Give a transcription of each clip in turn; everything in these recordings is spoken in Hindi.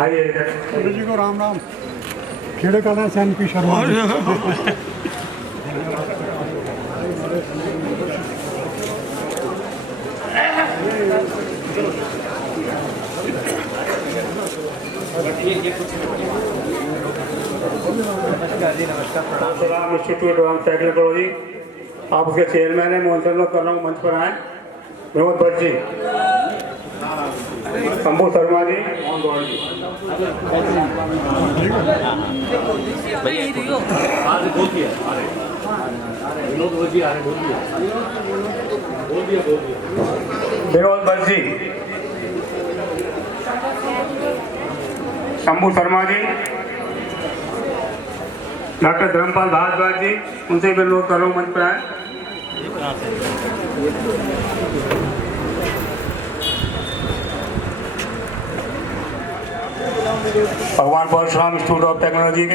आइए जी को राम राम। खेड़े का सैन पी शर्मा जी। नमस्कार इंस्टीट्यूट ऑफ टेक्नोलॉजी, आप उसके चेयरमैन है। मोहन लोग कर रहा हूँ, मंच पर आए। विनोद भट्ट जी, शंभू शर्मा जी, मोहन गौड़ जी। विनोद भट्ट जी, शंभू शर्मा जी, डॉक्टर धर्मपाल भारद्वाज जी, उनसे भी अनुरोध कर रहा हूँ मंच पर आए। भगवान परशुराम इंस्टीट्यूट ऑफ टेक्नोलॉजी के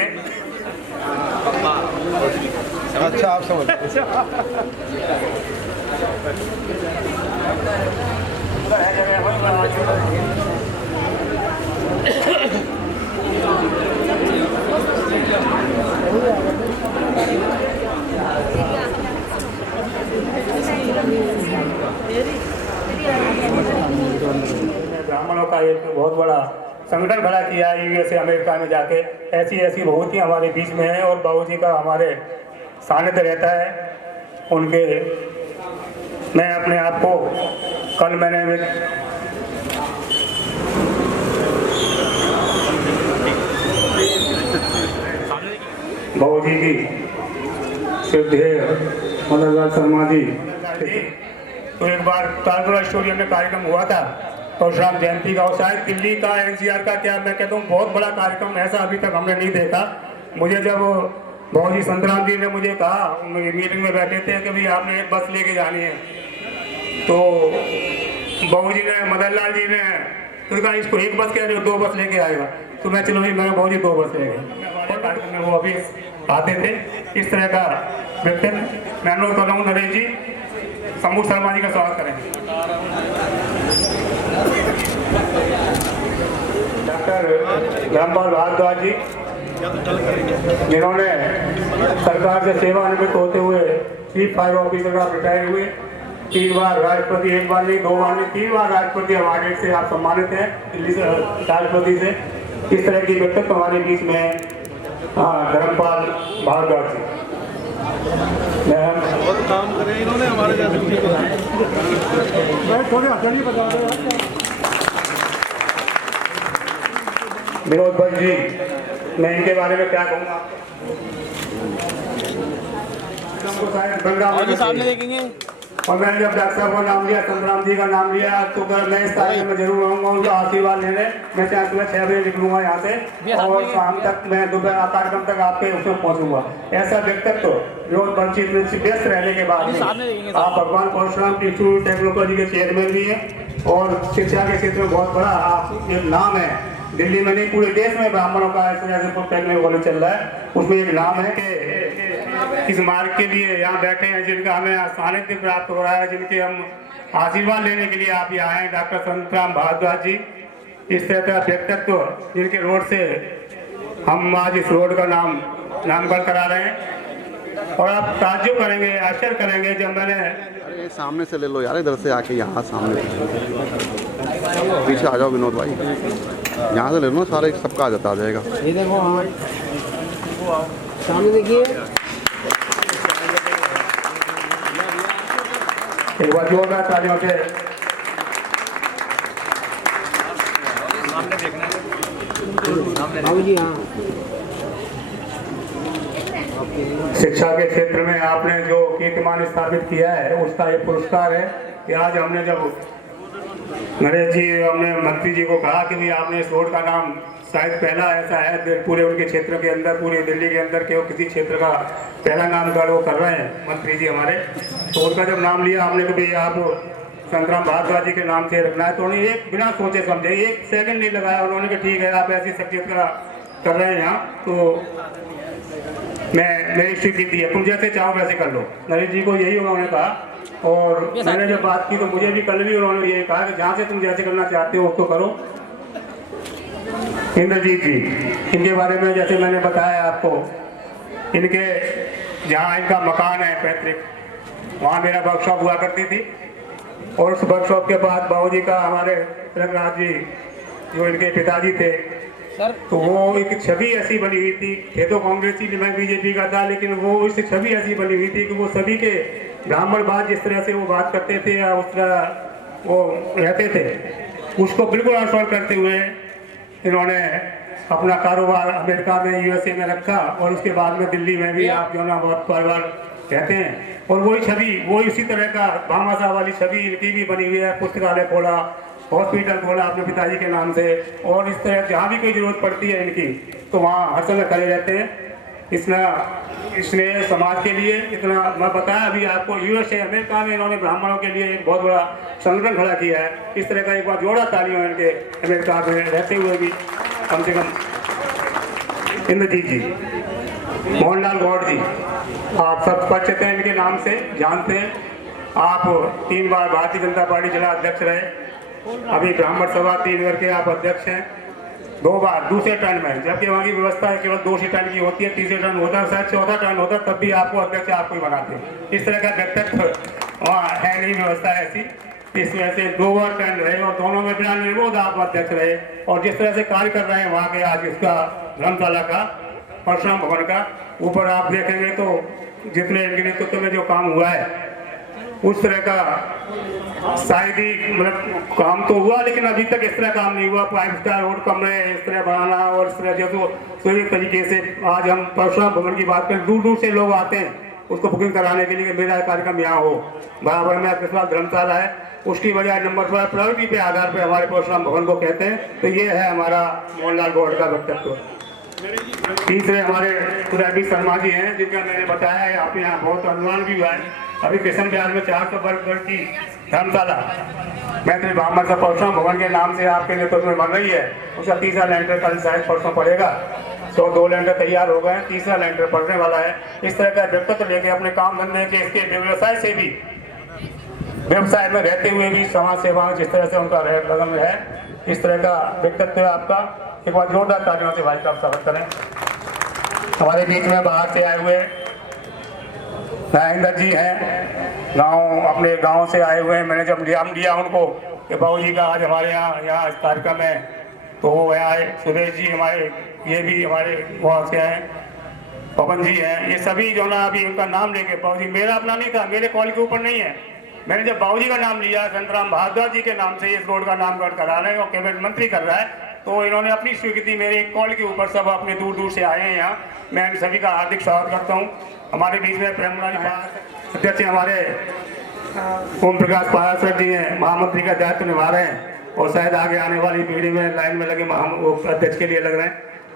अच्छा, आप समझ ब्राह्मणों का एक बहुत बड़ा संगठन खड़ा किया है यूएसए अमेरिका में जाके। ऐसी बहुत ही हमारे बीच में है और बाबूजी का हमारे सानिध्य रहता है उनके। मैं अपने आप को कल मैंने बाबूजी की श्रद्धेय मदनलाल शर्मा जी, तो एक बार तालपुरा स्टोडियम में कार्यक्रम हुआ था परशुराम जयंती का, और शायद दिल्ली का एनसीआर का, क्या मैं कहता हूँ बहुत बड़ा कार्यक्रम ऐसा अभी तक हमने नहीं देखा। मुझे जब बाबूजी संतराम जी ने मुझे कहा, मीटिंग में बैठे थे कि भाई आपने एक बस लेके जानी है, तो बाबूजी ने मदनलाल जी ने तो कहा इसको एक बस कह रहे हो, 2 बस लेके आएगा। तो मैं चलो भाई मैं बाबूजी 2 बस ले गए कार्यक्रम में, वो अभी आते थे। इस तरह का व्यक्तित्व मैं अनुरोध कर रहा हूँ नरेश जी, शंभू शर्मा जी का स्वागत करेंगे। डॉक्टर धर्मपाल भारद्वाज जी, जिन्होंने सरकार से सेवानिवृत्त होते हुए चीफ फायर ऑफिसर का रिटायर हुए, 3 बार राष्ट्रपति, 1 बार नहीं 2 बार नहीं 3 बार राष्ट्रपति अवार्ड से आप सम्मानित हैं दिल्ली से राष्ट्रपति से। इस तरह की व्यक्तित्व हमारे बीच में है धर्मपाल भारद्वाज जी। बहुत काम करे इन्होंने हमारे जैसे। थोड़े हथेली बजा दो। विनोद भट्ट जी, मैं इनके बारे में क्या कहूँगा, सामने देखेंगे। और मैंने जब डॉक्टर साहब का नाम लिया, संतराम जी का नाम लिया, तो मैं इस कार्यक्रम में जरूर रहूँगा, उनका आशीर्वाद लेने। मैं चाहे सुबह 6 बजे निकलूंगा यहाँ से और शाम तक मैं दोपहर कार्यक्रम तक आपके उसमें पहुँचूंगा। ऐसा व्यक्तित्व विनोद भट्ट जी व्यस्त रहने के बाद आप भगवान परशुराम इंस्टीट्यूट टेक्नोलॉजी के चेयरमैन भी हैं और शिक्षा के क्षेत्र में बहुत बड़ा आप एक नाम है। दिल्ली में नहीं पूरे देश में ब्राह्मणों का टेक्निकल कॉलेज चल रहा है, उसमें एक नाम है कि इस मार्ग के लिए यहाँ बैठे हैं, जिनका हमें सानिध्य प्राप्त हो रहा है, जिनके हम आशीर्वाद लेने के लिए आप यहाँ आए हैं, डॉक्टर संतराम भारद्वाज जी। इस तरह का व्यक्तित्व जिनके रोड से हम आज इस रोड का नामकरण करा रहे हैं, और आप ताज्जुब करेंगे, आश्चर्य करेंगे जब मैंने। अरे सामने से ले लो यार, इधर से आके यहाँ सामने पीछे आ जाओ विनोद भाई, यहाँ से ले लो, सारे सबका आ जाएगा। ये देखो, हाँ सामने देखिए, एक बार जोरदार तालियों से बाबूजी। हाँ, शिक्षा के क्षेत्र में आपने जो कीर्तिमान स्थापित किया है उसका एक पुरस्कार है कि आज हमने जब नरेश जी, हमने मंत्री जी को कहा कि भाई आपने इस रोड का नाम शायद पहला ऐसा है पूरे उनके क्षेत्र के अंदर, पूरे दिल्ली के अंदर के किसी क्षेत्र का पहला नामकरण वो कर रहे हैं मंत्री जी हमारे। तो उनका जब नाम लिया हमने, तो भाई आप संतराम भारद्वाज जी के नाम से रखना है, तो उन्होंने एक बिना सोचे समझे 1 सेकंड नहीं लगाया, उन्होंने कहा ठीक है आप ऐसी शख्सियत का कर रहे हैं यहाँ, तो मेरी स्वीकृति है, तुम जैसे चाहो वैसे कर लो। नरेश जी को यही उन्होंने कहा, और मैंने जब बात की तो मुझे भी कल भी उन्होंने यही कहा कि जहाँ से तुम जैसे करना चाहते हो उसको करो। इंद्रजीत जी, इनके बारे में जैसे मैंने बताया आपको, इनके जहाँ इनका मकान है पैतृक, वहाँ मेरा वर्कशॉप हुआ करती थी। और उस वर्कशॉप के बाद बाबूजी का, हमारे रंगनाथ जी जो इनके पिताजी थे, तो वो एक छवि ऐसी बनी हुई थी, थे तो कांग्रेसी, मैं बीजेपी का था, लेकिन वो इस छवि ऐसी बनी हुई थी कि वो सभी के ब्राह्मण बात जिस तरह से वो बात करते थे या उस तरह वो रहते थे, उसको बिल्कुल अनुसरण करते हुए इन्होंने अपना कारोबार अमेरिका में, यूएसए में रखा और उसके बाद में दिल्ली में भी आप जो ना बहुत परिवार कहते हैं। और वही छवि, वही उसी तरह का भामाशाह वाली छवि इनकी भी बनी हुई है। पुस्तकालय खोला, हॉस्पिटल खोला अपने पिताजी के नाम से, और इस तरह जहाँ भी कोई जरूरत पड़ती है इनकी तो वहाँ हर समय खड़े रहते हैं। इसने समाज के लिए इतना, मैं बताया अभी आपको, यूएसए अमेरिका में इन्होंने ब्राह्मणों के लिए एक बहुत बड़ा संगठन खड़ा किया है। इस तरह का एक बार जोड़ा तालियों इनके, अमेरिका में रहते हुए भी कम से कम। इंद्रजीत जी, मोहनलाल गौड़ जी, आप सब परिचित हैं इनके नाम से, जानते हैं। आप 3 बार भारतीय जनता पार्टी जिला अध्यक्ष रहे, अभी ब्राह्मण सभा 3 करके आप अध्यक्ष हैं। 2 बार दूसरे टर्न में, जबकि वहाँ की व्यवस्था है केवल 2 टर्न की होती है, तीसरे टर्न होता है, शायद 14 टर्न होता है, तब भी आपको अध्यक्ष आपको ही बनाते हैं। इस तरह का व्यक्तित्व वहाँ है नहीं, व्यवस्था ऐसी। इस वजह से 2 बार टर्न रहे और दोनों में बिना निर्विरोध आप अध्यक्ष रहे। और जिस तरह से कार्य कर रहे हैं वहाँ के, आज इसका धर्मशाला का, परशुराम भवन का, ऊपर आप देखेंगे तो जितने इनके नेतृत्व में जो काम हुआ है उस तरह का शायद ही मतलब काम तो हुआ, लेकिन अभी तक इस तरह काम नहीं हुआ। 5 स्टार रोड कमरे इस तरह बनाना और इस तरह जो सही तरीके से, आज हम परशुराम भवन की बात करें, दूर दूर से लोग आते हैं उसको बुकिंग कराने के लिए, मेरा कार्यक्रम यहाँ हो। बराबर में आपके पास धर्मशाला है, उसकी बजाय नंबर पर प्रायोरिटी पे आधार पर हमारे परशुराम भवन को कहते हैं। तो ये है हमारा मोहनलाल गौड़ का व्यक्तित्व। तीसरे हमारे सुरभि शर्मा जी हैं, जिनका मैंने बताया है, आपके यहाँ बहुत अनुमान भी हुआ है। अभी कृष्ण बिहार में 400 वर्ग की धर्मशाला मैत्री ब्राह्मण का परशुराम भवन के नाम से आपके नेतृत्व में बन रही है। उसका तीसरा लैंडर कल शायद परसों पड़ेगा। 2 लैंडर तैयार हो गए, तीसरा लैंडर पड़ने वाला है। इस तरह का व्यक्तित्व लेके अपने काम धंधे के, इसके व्यवसाय से भी, व्यवसाय में रहते हुए भी समाज सेवा जिस तरह से उनका लगन है, इस तरह का व्यक्तित्व है आपका। एक बार जोरदार तालियों से भाई साहब स्वागत करें। हमारे बीच में बाहर से आए हुए नरेंद्र जी हैं, अपने गांव से आए हुए हैं। मैंने जब नाम दिया उनको कि बाबूजी का आज हमारे यहाँ कार्यक्रम है, तो वो आए। सुरेश जी हमारे, ये भी हमारे वहाँ से हैं, पवन जी हैं, ये सभी जो ना अभी उनका नाम लेके, बाबूजी मेरा अपना नहीं था, मेरे कॉल के ऊपर नहीं है। मैंने जब बाबूजी का नाम लिया, संतराम भारद्वाज जी के नाम से इस रोड का नामकरण करा रहे हैं और कैबिनेट मंत्री कर रहा है, तो इन्होंने अपनी स्वीकृति मेरे कॉल के ऊपर, सब अपने दूर दूर से आए हैं यहाँ। मैं इन सभी का हार्दिक स्वागत करता हूँ। हमारे बीच में प्रेमलाल अध्यक्ष हमारे ओम प्रकाश पाराशर जी हैं, महामंत्री का दायित्व निभा रहे हैं और शायद आगे आने वाली पीढ़ी में लाइन में लगे अध्यक्ष के लिए लग रहे हैं।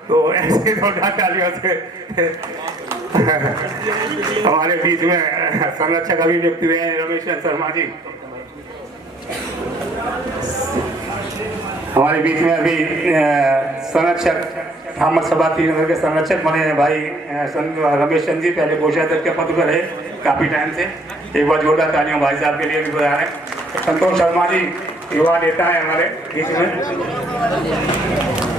तो ऐसे तालियों से हमारे बीच में संरक्षक अभी व्यक्ति हुए हैं रमेश शर्मा जी। हमारे बीच में अभी संरक्षक ब्राह्मण सभा 3 नगर के संरक्षक बने हैं भाई रमेश चंद जी, पहले कोषाध्यक्ष के पद पर रहे काफी टाइम से। एक बार जोरदार तालियां भाई साहब के लिए भी बजा रहे हैं। संतोष शर्मा जी युवा नेता है हमारे बीच में।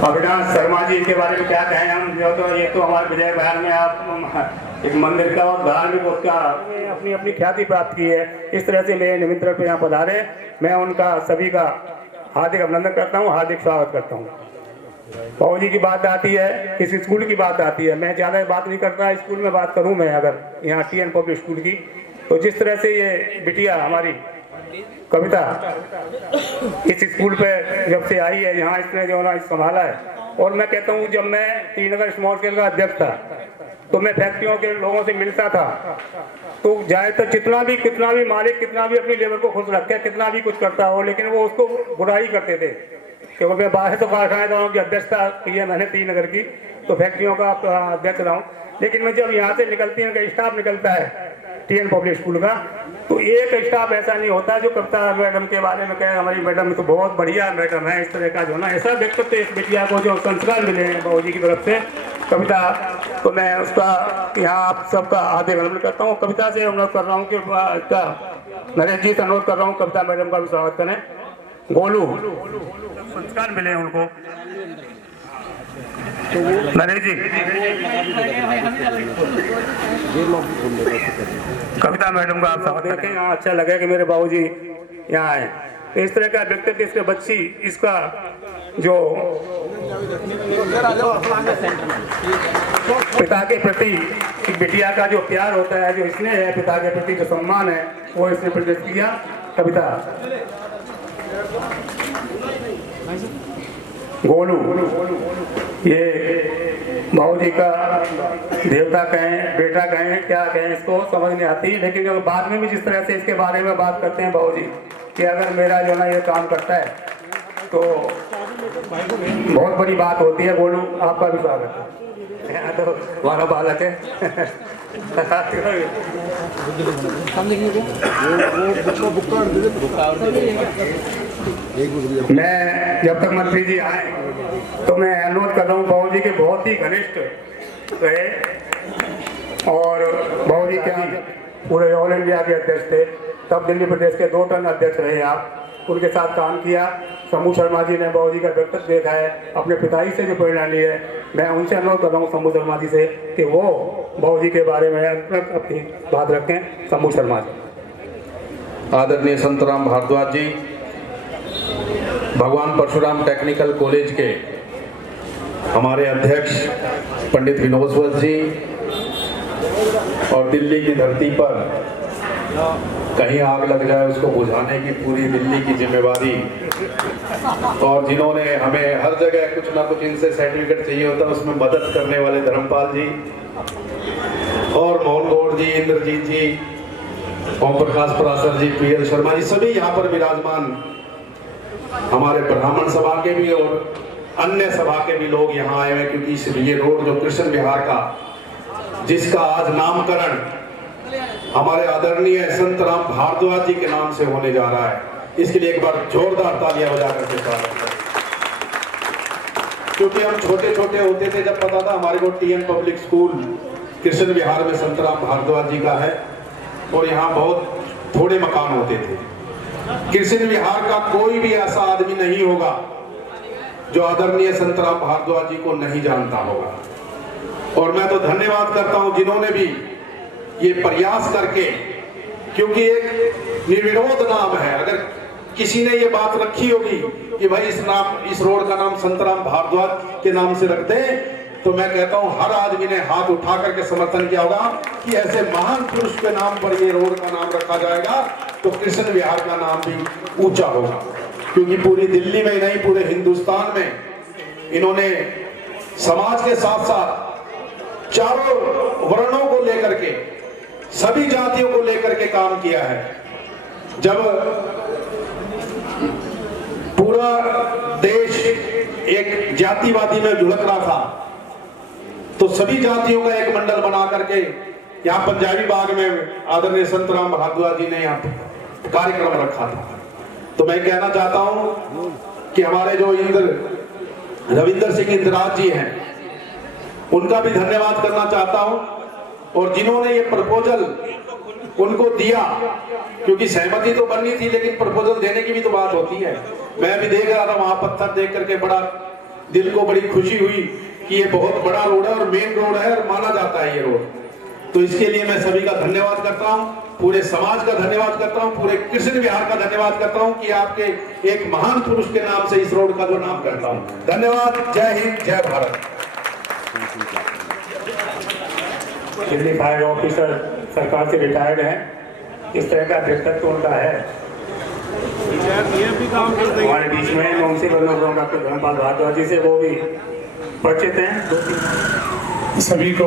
अविनाश शर्मा जी के बारे में क्या कहें हम, जो तो ये तो हमारे विजय बयान में आप एक मंदिर का और धार्मिक उसका अपनी अपनी ख्याति प्राप्त की है। इस तरह से मेरे निमंत्रण पर यहाँ पधारे, मैं उनका सभी का हार्दिक अभिनंदन करता हूँ, हार्दिक स्वागत करता हूँ। बाबूजी की बात आती है, इस स्कूल की बात आती है, मैं ज़्यादा बात नहीं करता, स्कूल में बात करूँ मैं अगर यहाँ टीएन पब्लिक स्कूल की, तो जिस तरह से ये बिटिया हमारी कविता इस स्कूल पे जब से आई है, यहाँ इसने जो ना संभाला है। और मैं कहता हूँ, जब मैं श्रीनगर स्मॉल स्केल का अध्यक्ष था तो मैं फैक्ट्रियों के लोगों से मिलता था, तो ज़्यादातर कितना भी मालिक कितना भी अपनी लेबर को खुश रखे, कितना भी कुछ करता हो, लेकिन वो उसको बुराई करते थे। क्योंकि मैं बाहर तो कारखानेदारों की अध्यक्षता की है मैंने 3 नगर की, तो फैक्ट्रियों का अध्यक्ष रहा हूँ। लेकिन मैं जब यहाँ से निकलती हूँ, स्टाफ निकलता है टीएन पब्लिक स्कूल का, तो एक स्टाफ ऐसा नहीं होता जो कविता मैडम के बारे में कहे हमारी मैडम तो बहुत बढ़िया मैडम है। इस तरह का जो ना ऐसा व्यक्तित्व तो इस बिटिया को जो संस्कार मिले हैं बाबूजी की तरफ से कविता, तो मैं उसका यहाँ आप सबका हार्दिक अभिनंदन करता हूँ। कविता से अनुरोध कर रहा हूँ कि इसका नरेश जी से अनुरोध कर रहा हूँ कविता मैडम का भी स्वागत करें। गोलू संस्कार मिले उनको। नरेश जी, कविता मैडम का आप स्वागत देखें। यहाँ अच्छा लगे कि मेरे बाबूजी यहाँ आए। तो इस तरह का व्यक्तित्व, इसके बच्ची, इसका जो पिता के प्रति एक बिटिया का जो प्यार होता है, जो स्नेह है, पिता के प्रति जो सम्मान है, वो इसने प्रदर्शित किया। कविता गोलू, ये बाबूजी का देवता कहें, बेटा कहें, क्या कहें, इसको समझ नहीं आती। लेकिन जब बाद में भी जिस तरह से इसके बारे में बात करते हैं बाबूजी कि अगर मेरा जो ना ये काम करता है तो बहुत बड़ी बात होती है। गोलू, आपका भी स्वागत है। यहाँ तो हमारा बालक है। मैं जब तक मंत्री जी आए तो मैं अनुरोध कर रहा हूँ, बाबूजी के बहुत ही घनिष्ठ रहे और बाबूजी क्या पूरे ऑल इंडिया के अध्यक्ष थे, तब दिल्ली प्रदेश के 2 टर्म अध्यक्ष रहे आप, उनके साथ काम किया। शंभू शर्मा जी ने बाबूजी का व्यक्तित्व देखा है, अपने पिताजी से जो प्रेरणा ली है। मैं उनसे अनुरोध कर रहा हूँ शंभू शर्मा जी से कि वो बाबूजी के बारे में अपनी बात रखें। शंभू शर्मा जी। आदरणीय संतराम भारद्वाज जी, भगवान परशुराम टेक्निकल कॉलेज के हमारे अध्यक्ष पंडित विनोद वत्स जी, और दिल्ली की धरती पर कहीं आग लग जाए उसको बुझाने की पूरी दिल्ली की जिम्मेवारी, और जिन्होंने हमें हर जगह कुछ ना कुछ इनसे सर्टिफिकेट चाहिए होता है उसमें मदद करने वाले धर्मपाल जी और मोहन गौड़ जी, इंद्रजीत जी, ओम प्रकाश पराशर जी, पीएल शर्मा जी, सभी यहाँ पर विराजमान हमारे ब्राह्मण सभा के भी और अन्य सभा के भी लोग यहाँ आए हैं, क्योंकि इस ये रोड जो कृष्ण विहार का, जिसका आज नामकरण हमारे आदरणीय संतराम भारद्वाज जी के नाम से होने जा रहा है, इसके लिए एक बार जोरदार तालियां बजा करके स्वागत करें। क्योंकि हम छोटे छोटे होते थे जब पता था हमारे को टीएन पब्लिक स्कूल कृष्ण विहार में संतराम भारद्वाज जी का है, और यहाँ बहुत थोड़े मकान होते थे। कृष्ण विहार का कोई भी ऐसा आदमी नहीं होगा जो आदरणीय संतराम भारद्वाज जी को नहीं जानता होगा। और मैं तो धन्यवाद करता हूं जिन्होंने भी ये प्रयास करके, क्योंकि एक निर्विरोध नाम है, अगर किसी ने ये बात रखी होगी कि भाई इस रोड का नाम संतराम भारद्वाज के नाम से रख दें, तो मैं कहता हूं हर आदमी ने हाथ उठा करके समर्थन किया होगा कि ऐसे महान पुरुष के नाम पर ये रोड का नाम रखा जाएगा तो कृष्ण विहार का नाम भी ऊंचा होगा। क्योंकि पूरी दिल्ली में नहीं, पूरे हिंदुस्तान में इन्होंने समाज के साथ साथ चारों वर्णों को लेकर के, सभी जातियों को लेकर के काम किया है। जब पूरा देश एक जातिवादी में झुलक रहा था तो सभी जातियों का एक मंडल बना करके यहाँ पंजाबी बाग में आदरणीय संतराम भारद्वाज जी ने यहाँ कार्यक्रम रखा था। तो मैं कहना चाहता हूं कि हमारे जो रविंदर सिंह इंदिराज जी हैं, उनका भी धन्यवाद करना चाहता हूं, और जिन्होंने ये प्रपोजल उनको दिया, क्योंकि सहमति तो बननी थी लेकिन प्रपोजल देने की भी तो बात होती है। मैं भी देख रहा था वहां पत्थर देख करके बड़ा दिल को बड़ी खुशी हुई कि ये बहुत बड़ा रोड है और मेन रोड है और माना जाता है ये रोड। तो इसके लिए मैं सभी का धन्यवाद करता हूं, पूरे समाज का धन्यवाद करता हूं, पूरे कृष्ण विहार का धन्यवाद करता हूं कि आपके एक महान पुरुष के नाम से इस रोड का जो नाम करता हूं। धन्यवाद। जय हिंद, जय भारत। दिल्ली फायर ऑफिसर सरकार से रिटायर्ड हैं, इस तरह का व्यक्तित्व उनका है हमारे बीच में। मैं उनसे बोलना चाहूँगा डॉक्टर धर्मपाल भारद्वाज जी से, वो भी परिचित हैं। सभी को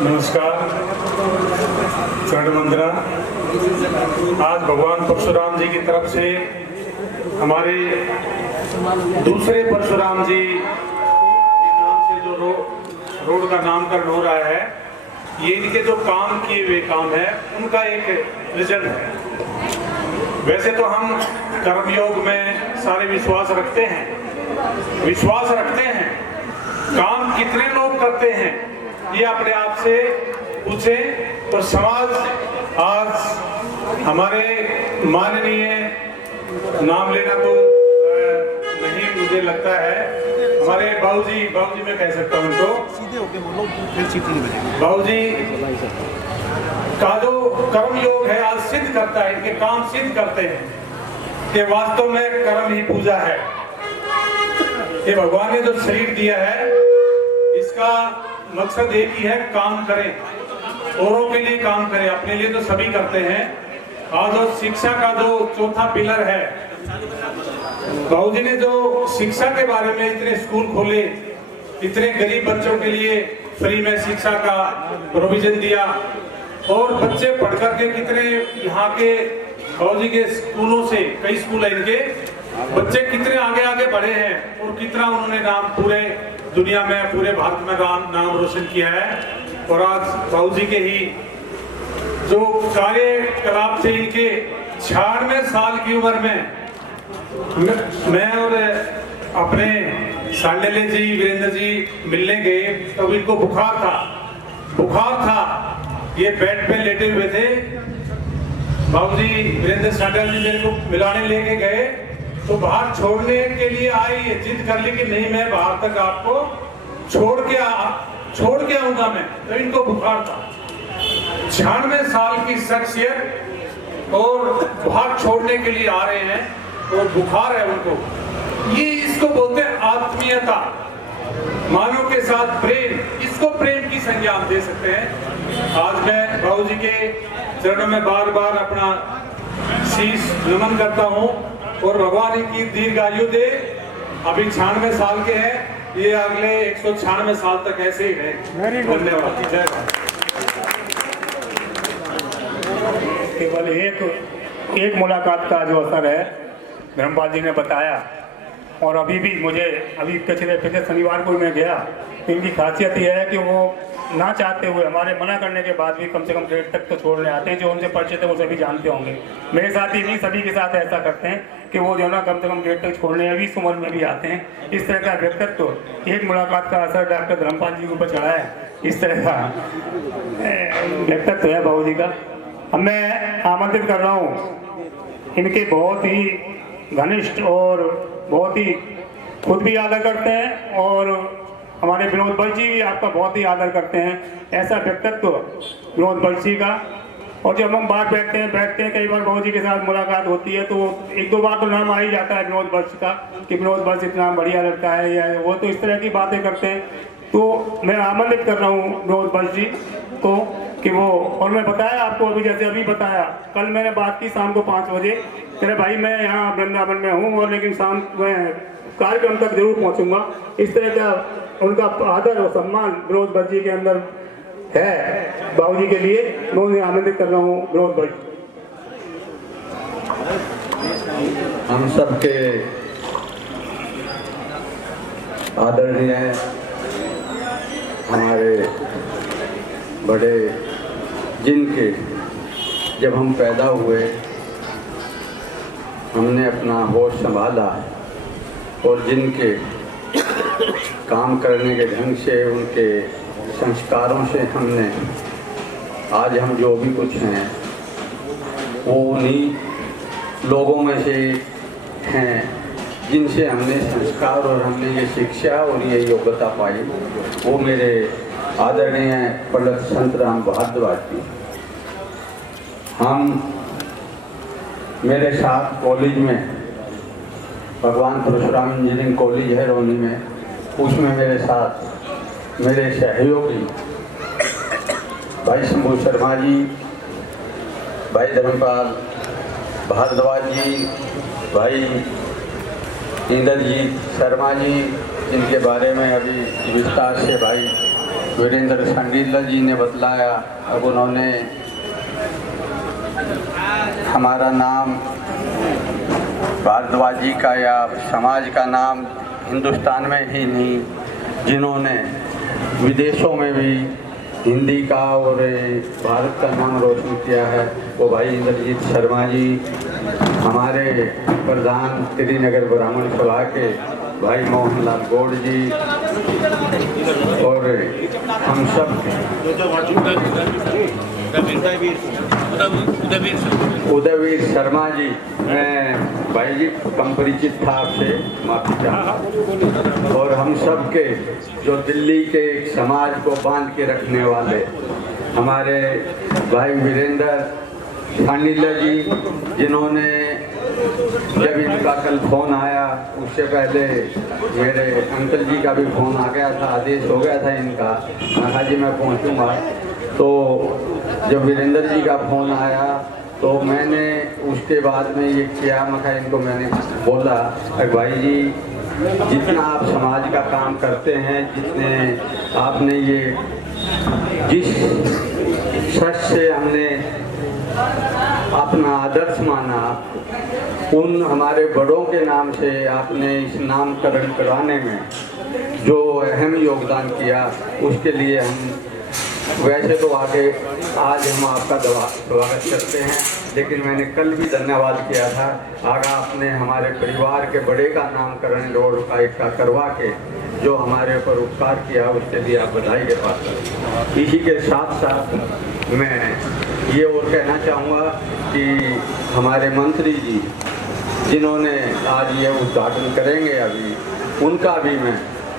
नमस्कार, चरण वंदना। आज भगवान परशुराम जी की तरफ से हमारे दूसरे परशुराम जी के नाम से जो रोड का नामकरण हो रहा है, ये इनके जो काम किए हुए काम है उनका एक रिजल्ट है। वैसे तो हम कर्मयोग में सारे विश्वास रखते हैं, काम कितने लोग करते हैं ये अपने आप से पूछें। तो समाज आज हमारे माननीय, नाम लेना तो नहीं मुझे लगता है, हमारे बाबूजी मैं कह सकता हूँ उनको, सीधे होके बोलो, फिर सीटी नहीं बजेगी। बाबूजी का जो कर्म योग है आज सिद्ध करता है, इनके काम सिद्ध करते हैं कि वास्तव में कर्म ही पूजा है। ये भगवान ने जो शरीर दिया है इसका मकसद एक ही है, काम करें, औरों के लिए काम करें, अपने लिए तो सभी करते हैं। आज जो शिक्षा का जो चौथा पिलर है, बाबूजी ने जो शिक्षा के बारे में इतने स्कूल खोले, इतने गरीब बच्चों के लिए फ्री में शिक्षा का प्रोविजन दिया और बच्चे पढ़ करके कितने यहाँ के बाबूजी के स्कूलों से, कई स्कूल है इनके, बच्चे कितने आगे आगे बढ़े हैं और कितना उन्होंने नाम पूरे दुनिया में, पूरे भारत में नाम रोशन किया है। और आज बाबूजी के ही जो कार्यकलाप थे, इनके 96 साल की उम्र में मैं और अपने सांडेले जी, वीरेंद्र जी मिलने गए, तब इनको बुखार था, ये बेड पे लेटे हुए थे। बाबूजी वीरेंद्र सांडेल जी मेरे को मिलाने लेके गए तो बाहर छोड़ने के लिए आए, ये जिद कर ली कि नहीं मैं बाहर तक आपको छोड़ के आऊंगा मैं, तो इनको बुखार था। 96 साल की शख्सियत और बाहर छोड़ने के लिए आ रहे हैं और बुखार है उनको। ये इसको बोलते हैं आत्मीयता, मानव के साथ प्रेम, इसको प्रेम की संज्ञा हम दे सकते हैं। आज मैं बाबूजी के चरणों में बार बार अपना शीश नमन करता हूँ और भगवान इनकी दीर्घ आयु दे। अभी 96 साल के हैं, ये अगले 196 साल तक ऐसे ही रहे। धन्यवाद। जय भारत। केवल एक मुलाकात का जो असर है धर्मपाल जी ने बताया, और अभी भी मुझे पिछले शनिवार को मैं गया तो इनकी खासियत यह है कि वो ना चाहते हुए, हमारे मना करने के बाद भी कम से कम गेट तक तो छोड़ने आते हैं। जो उनसे परिचित है वो सभी जानते होंगे, मेरे साथ ही नहीं सभी के साथ ऐसा करते हैं कि वो जो ना कम से कम गेट तक छोड़ने अभी इस उम्र में भी आते हैं। इस तरह का व्यक्तित्व, एक मुलाकात का असर डॉक्टर धर्मपाल जी के ऊपर चढ़ा है, इस तरह का व्यक्तित्व है बाबूजी का। अब मैं आमंत्रित कर रहा हूँ इनके बहुत ही घनिष्ठ और बहुत ही खुद भी आदर करते हैं और हमारे विनोद बल जी भी आपका बहुत ही आदर करते हैं, ऐसा व्यक्तित्व विनोद बल जी का। और जब हम बाहर बैठते हैं कई बार बाबूजी के साथ मुलाकात होती है तो एक दो बार तो नाम आ ही जाता है विनोद बल का कि विनोद बल इतना बढ़िया लड़का है, या वो तो इस तरह की बातें करते हैं। तो मैं आमंत्रित कर रहा हूँ विनोद बल जी को कि वो, और मैं बताया आपको अभी बताया, कल मैंने बात की शाम को 5 बजे, तेरे भाई मैं यहाँ वृंदावन में हूँ और लेकिन शाम में कार्यक्रम तक जरूर पहुँचूंगा। इस तरह का उनका आदर और सम्मान विनोद बल जी के अंदर है बाबूजी के लिए। मैं उन्हें आमंत्रित कर रहा हूँ विनोद बल। हम सबके आदरणीय हमारे बड़े, जिनके जब हम पैदा हुए हमने अपना होश संभाला और जिनके काम करने के ढंग से, उनके संस्कारों से हमने आज हम जो भी कुछ हैं वो उन्हीं लोगों में से हैं जिनसे हमने संस्कार और हमने ये शिक्षा और ये योग्यता पाई। वो मेरे आदरणीय पंडित संतराम भारद्वाज जी, हम मेरे साथ कॉलेज में, भगवान परशुराम इंजीनियरिंग कॉलेज है रोनी में, उसमें मेरे साथ मेरे सहयोगी भाई शंभू शर्मा जी, भाई धर्मपाल भारद्वाज जी, भाई इंद्रजीत शर्मा जी, जिनके बारे में अभी विस्तार से भाई वीरेंद्र सांडीला जी ने बतलाया। अब उन्होंने हमारा नाम भारद्वाज जी का या समाज का नाम हिंदुस्तान में ही नहीं, जिन्होंने विदेशों में भी हिंदी का और भारत का नाम रोशन किया है, वो भाई इंद्रजीत शर्मा जी, हमारे प्रधान श्रीनगर ब्राह्मण सभा के भाई मोहनलाल गौड़ जी, और हम सब उदयवीर शर्मा जी, मैं भाई जी कम परिचित था आपसे, माफी चाहता। और हम सब के जो दिल्ली के एक समाज को बांध के रखने वाले हमारे भाई वीरेंद्र सांडिल्य जी, जिन्होंने जब इनका कल फोन आया, उससे पहले मेरे अंकल जी का भी फोन आ गया था, आदेश हो गया था इनका, कहा जी मैं पहुंचूंगा। तो जब वीरेंद्र जी का फोन आया तो मैंने उसके बाद में ये किया, मैं इनको मैंने बोला भाई जी जितना आप समाज का काम करते हैं, जितने आपने ये जिस सच से हमने अपना आदर्श माना, उन हमारे बड़ों के नाम से आपने इस नामकरण कराने में जो अहम योगदान किया, उसके लिए हम वैसे तो आगे आज हम आपका स्वागत करते हैं, लेकिन मैंने कल भी धन्यवाद किया था। आगा आपने हमारे परिवार के बड़े का नामकरण रोड का करवा के जो हमारे ऊपर उपकार किया, उसके लिए आप बधाई के पात्र हैं। इसी के साथ साथ मैं ये और कहना चाहूँगा कि हमारे मंत्री जी जिन्होंने आज ये उद्घाटन करेंगे अभी, उनका भी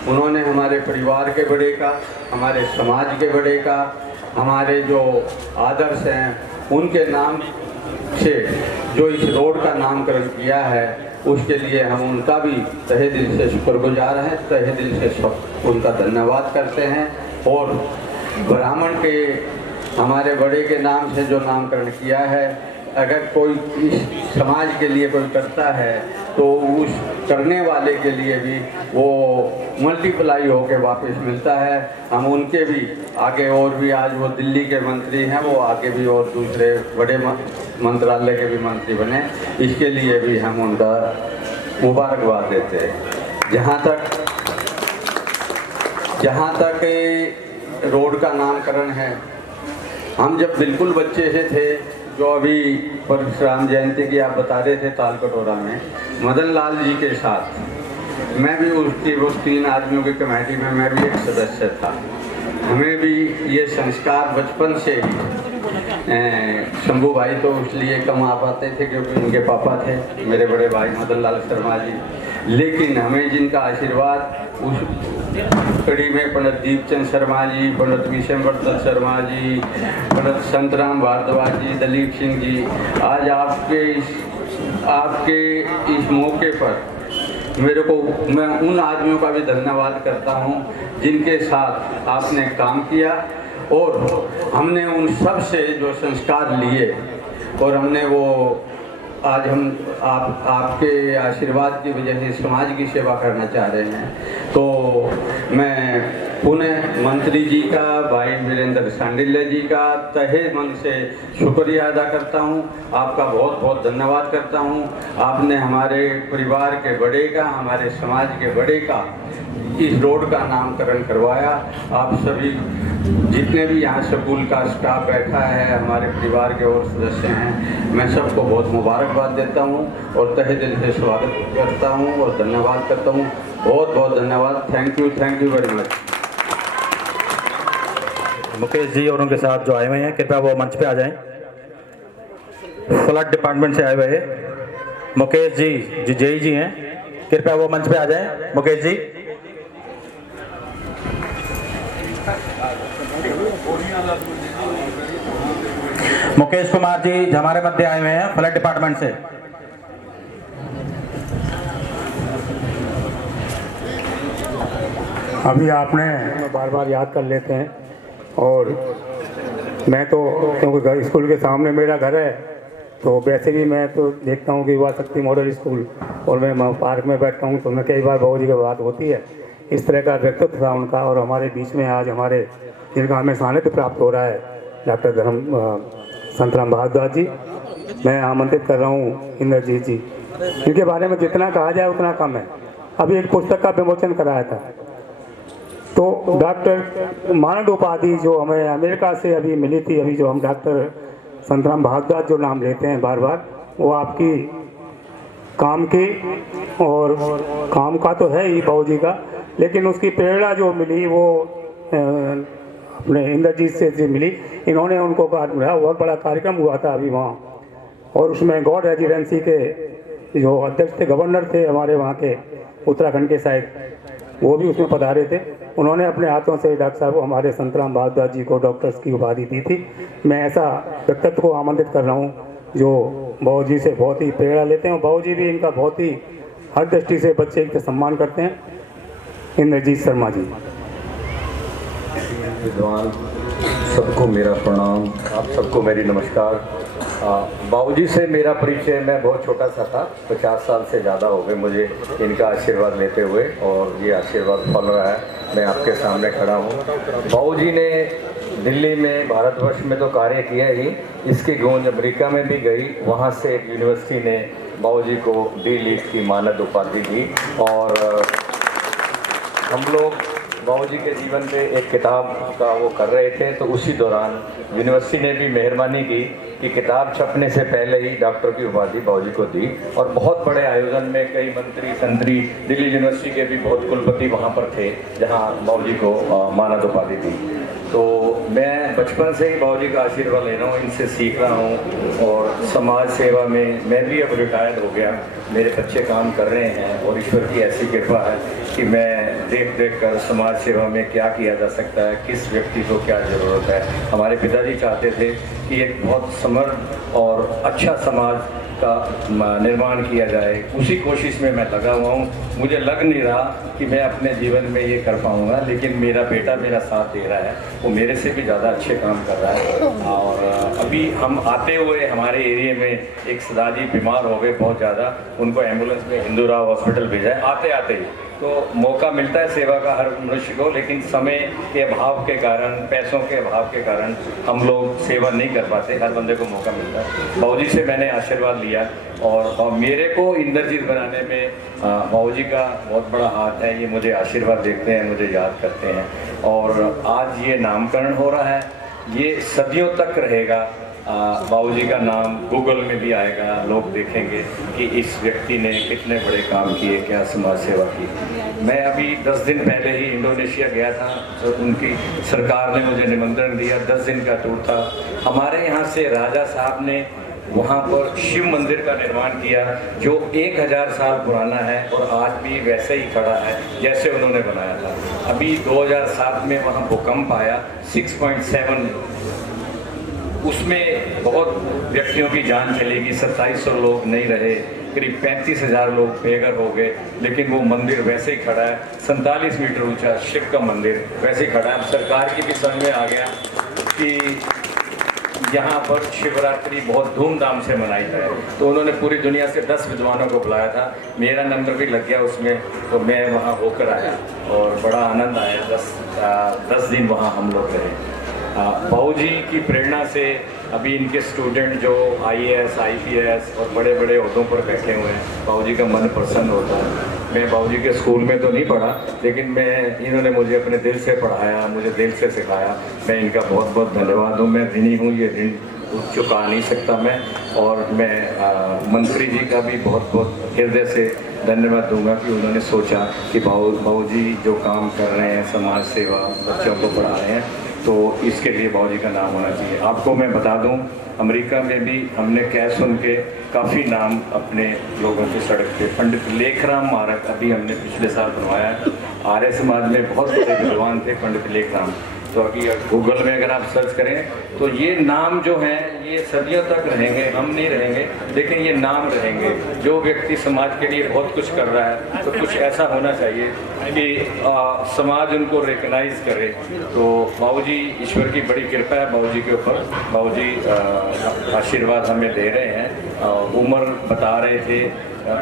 उन्होंने हमारे परिवार के बड़े का, हमारे समाज के बड़े का, हमारे जो आदर्श हैं उनके नाम से जो इस रोड का नामकरण किया है, उसके लिए हम उनका भी तहे दिल से शुक्रगुजार हैं, तहे दिल से उनका धन्यवाद करते हैं। और ब्राह्मण के हमारे बड़े के नाम से जो नामकरण किया है, अगर कोई इस समाज के लिए कोई करता है तो उस करने वाले के लिए भी वो मल्टीप्लाई होकर वापस मिलता है। हम उनके भी आगे, और भी आज वो दिल्ली के मंत्री हैं, वो आगे भी और दूसरे बड़े मंत्रालय के भी मंत्री बने, इसके लिए भी हम उनका मुबारकबाद देते हैं। जहाँ तक रोड का नामकरण है, हम जब बिल्कुल बच्चे से थे, जो अभी परशुराम जयंती की आप बता रहे थे तालकटोरा में, मदन लाल जी के साथ मैं भी उसकी वो 3 आदमियों की कमेटी में मैं भी एक सदस्य था। हमें भी ये संस्कार बचपन से ही, शंभू भाई तो इसलिए कम आ पाते थे क्योंकि उनके पापा थे मेरे बड़े भाई मदन लाल शर्मा जी, लेकिन हमें जिनका आशीर्वाद उस कड़ी में पंडित दीपचंद शर्मा जी, पंडित विशंबर शर्मा जी, पंडित संतराम भारद्वाज जी, दलीप सिंह जी, आज आपके इस मौके पर मैं उन आदमियों का भी धन्यवाद करता हूं जिनके साथ आपने काम किया, और हमने उन सब से जो संस्कार लिए, और हमने वो आज हम आपके आशीर्वाद की वजह से समाज की सेवा करना चाह रहे हैं। तो मैं पुनः मंत्री जी का, भाई वीरेंद्र सांडिल्य जी का तहे मन से शुक्रिया अदा करता हूं, आपका बहुत बहुत धन्यवाद करता हूं। आपने हमारे परिवार के बड़े का, हमारे समाज के बड़े का इस रोड का नामकरण करवाया। आप सभी जितने भी यहाँ स्कूल का स्टाफ बैठा है, हमारे परिवार के और सदस्य हैं, मैं सबको बहुत मुबारकबाद देता हूँ और तहे दिल से स्वागत करता हूँ और धन्यवाद करता हूँ। बहुत बहुत धन्यवाद। Thank you very much. Mukesh ji और उनके साथ जो आए हुए हैं, कृपया वो मंच पे आ जाएं। फ्लड डिपार्टमेंट से आए हुए हैं मुकेश जी, जो जेई जी हैं, कृपया वो मंच पे आ जाएं। मुकेश जी, मुकेश कुमार जी हमारे मध्य आए हुए हैं फ्लड डिपार्टमेंट से। अभी आपने बार बार याद कर लेते हैं, और मैं तो क्योंकि स्कूल के सामने मेरा घर है, तो वैसे भी मैं तो देखता हूँ कि युवा शक्ति मॉडल स्कूल, और मैं पार्क में बैठता हूँ तो मैं कई बार बाबू जी की बात होती है। इस तरह का व्यक्तित्व था उनका, और हमारे बीच में आज हमारे जिनका हमें सानिध्य प्राप्त हो रहा है, डॉक्टर संतराम भारद्वाज जी, मैं आमंत्रित कर रहा हूँ इंद्रजीत जी। इनके बारे में जितना कहा जाए उतना कम है। अभी एक पुस्तक का विमोचन कराया था, तो डॉक्टर मानद उपाधि जो हमें अमेरिका से अभी मिली थी, अभी जो हम डॉक्टर संतराम भारद्वाज जो नाम लेते हैं बार बार, वो आपकी काम की, और काम का तो है ही बाबू जी का, लेकिन उसकी प्रेरणा जो मिली वो अपने इंद्रजीत से मिली। इन्होंने उनको बहुत बड़ा कार्यक्रम हुआ था अभी वहाँ, और उसमें गॉड रेजिडेंसी के जो अध्यक्ष थे, गवर्नर थे हमारे वहाँ के उत्तराखंड के साइड, वो भी उसमें पधारे थे। उन्होंने अपने हाथों से डॉक्टर साहब हमारे संतराम भारद्वाज जी को डॉक्टर्स की उपाधि दी थी। मैं ऐसा व्यक्तित्व को आमंत्रित कर रहा हूँ जो बाबू जी से बहुत ही प्रेरणा लेते हैं, और बाबू जी भी इनका बहुत ही हर दृष्टि से बच्चे का सम्मान करते हैं। इंद्रजीत शर्मा जी। विद्वान सबको मेरा प्रणाम, आप सबको मेरी नमस्कार। बाबूजी से मेरा परिचय मैं बहुत छोटा सा था, 50 साल से ज़्यादा हो गए मुझे इनका आशीर्वाद लेते हुए, और ये आशीर्वाद फल रहा है। मैं आपके सामने खड़ा हूँ। बाबूजी ने दिल्ली में, भारतवर्ष में तो कार्य किया ही, इसकी गूंज अमेरिका में भी गई। वहाँ से यूनिवर्सिटी ने बाबूजी को डी लीट की मानद उपाधि दी, और हम लोग बाबूजी के जीवन पे एक किताब का वो कर रहे थे, तो उसी दौरान यूनिवर्सिटी ने भी मेहरबानी की कि किताब छपने से पहले ही डॉक्टर की उपाधि बाबूजी को दी। और बहुत बड़े आयोजन में कई मंत्री संतरी, दिल्ली यूनिवर्सिटी के भी बहुत कुलपति वहाँ पर थे जहाँ बाबूजी को मानद उपाधि दी। तो मैं बचपन से ही बाबूजी का आशीर्वाद ले रहा हूँ, इनसे सीख रहा हूँ। और समाज सेवा में मैं भी अब रिटायर्ड हो गया, मेरे बच्चे काम कर रहे हैं, और ईश्वर की ऐसी कृपा है कि मैं देख देख कर समाज सेवा में क्या किया जा सकता है, किस व्यक्ति को क्या ज़रूरत है। हमारे पिताजी चाहते थे कि एक बहुत समर्थ और अच्छा समाज का निर्माण किया जाए, उसी कोशिश में मैं लगा हुआ हूँ। मुझे लग नहीं रहा कि मैं अपने जीवन में ये कर पाऊँगा, लेकिन मेरा बेटा मेरा साथ दे रहा है, वो मेरे से भी ज़्यादा अच्छे काम कर रहा है। और अभी हम आते हुए हमारे एरिया में एक सदाजी बीमार हो गए बहुत ज़्यादा, उनको एम्बुलेंस में हिंदूराव हॉस्पिटल भेजा है। आते आते ही तो मौका मिलता है सेवा का हर मनुष्य को, लेकिन समय के अभाव के कारण, पैसों के अभाव के कारण हम लोग सेवा नहीं कर पाते। हर बंदे को मौका मिलता है। बाबूजी से मैंने आशीर्वाद लिया, और मेरे को इंद्रजीत बनाने में बाबूजी का बहुत बड़ा हाथ है। ये मुझे आशीर्वाद देते हैं, मुझे याद करते हैं, और आज ये नामकरण हो रहा है, ये सदियों तक रहेगा। बाबूजी का नाम गूगल में भी आएगा, लोग देखेंगे कि इस व्यक्ति ने कितने बड़े काम किए, क्या समाज सेवा की। मैं अभी 10 दिन पहले ही इंडोनेशिया गया था, तो उनकी सरकार ने मुझे निमंत्रण दिया, 10 दिन का टूर था। हमारे यहाँ से राजा साहब ने वहाँ पर शिव मंदिर का निर्माण किया, जो 1000 साल पुराना है, और आज भी वैसे ही खड़ा है जैसे उन्होंने बनाया था। अभी 2007 में वहाँ भूकंप आया 6.7, उसमें बहुत व्यक्तियों की जान चलेगी, 2700 लोग नहीं रहे, करीब 35,000 लोग बेघर हो गए, लेकिन वो मंदिर वैसे ही खड़ा है। 47 मीटर ऊंचा शिव का मंदिर वैसे ही खड़ा है। सरकार की भी समझ में आ गया कि यहाँ पर शिवरात्रि बहुत धूमधाम से मनाई जाए, तो उन्होंने पूरी दुनिया से 10 विद्वानों को बुलाया था। मेरा नंबर भी लग गया उसमें, तो मैं वहाँ होकर आया और बड़ा आनंद आया। 10 दिन वहाँ हम लोग रहे। बाबूजी की प्रेरणा से अभी इनके स्टूडेंट जो IAS, IPS और बड़े बड़े ओहदों पर बैठे हुए हैं, बाबूजी का मन प्रसन्न होता है। मैं बाबूजी के स्कूल में तो नहीं पढ़ा, लेकिन इन्होंने मुझे अपने दिल से पढ़ाया, मुझे दिल से सिखाया। मैं इनका बहुत बहुत धन्यवाद हूँ। मैं ऋणी हूँ, ये ऋण चुका नहीं सकता मैं। और मैं मंत्री जी का भी बहुत बहुत हृदय से धन्यवाद दूंगा कि उन्होंने सोचा कि बाबूजी जो काम कर रहे हैं, समाज सेवा, बच्चों को पढ़ा रहे हैं, तो इसके लिए बाबूजी का नाम होना चाहिए। आपको मैं बता दूं, अमेरिका में भी हमने कह सुन के काफ़ी नाम अपने लोगों के सड़क पे, पंडित लेखराम मारक अभी हमने पिछले साल बनवाया। आर्य समाज में बहुत बड़े विद्वान थे पंडित लेखराम, तो अभी गूगल में अगर आप सर्च करें तो ये नाम जो हैं ये सदियों तक रहेंगे। हम नहीं रहेंगे, लेकिन ये नाम रहेंगे। जो व्यक्ति समाज के लिए बहुत कुछ कर रहा है, तो कुछ ऐसा होना चाहिए कि समाज उनको रिकग्नाइज करे। तो बाबूजी, ईश्वर की बड़ी कृपा है बाबूजी के ऊपर। बाबूजी आशीर्वाद हमें दे रहे हैं। उम्र बता रहे थे,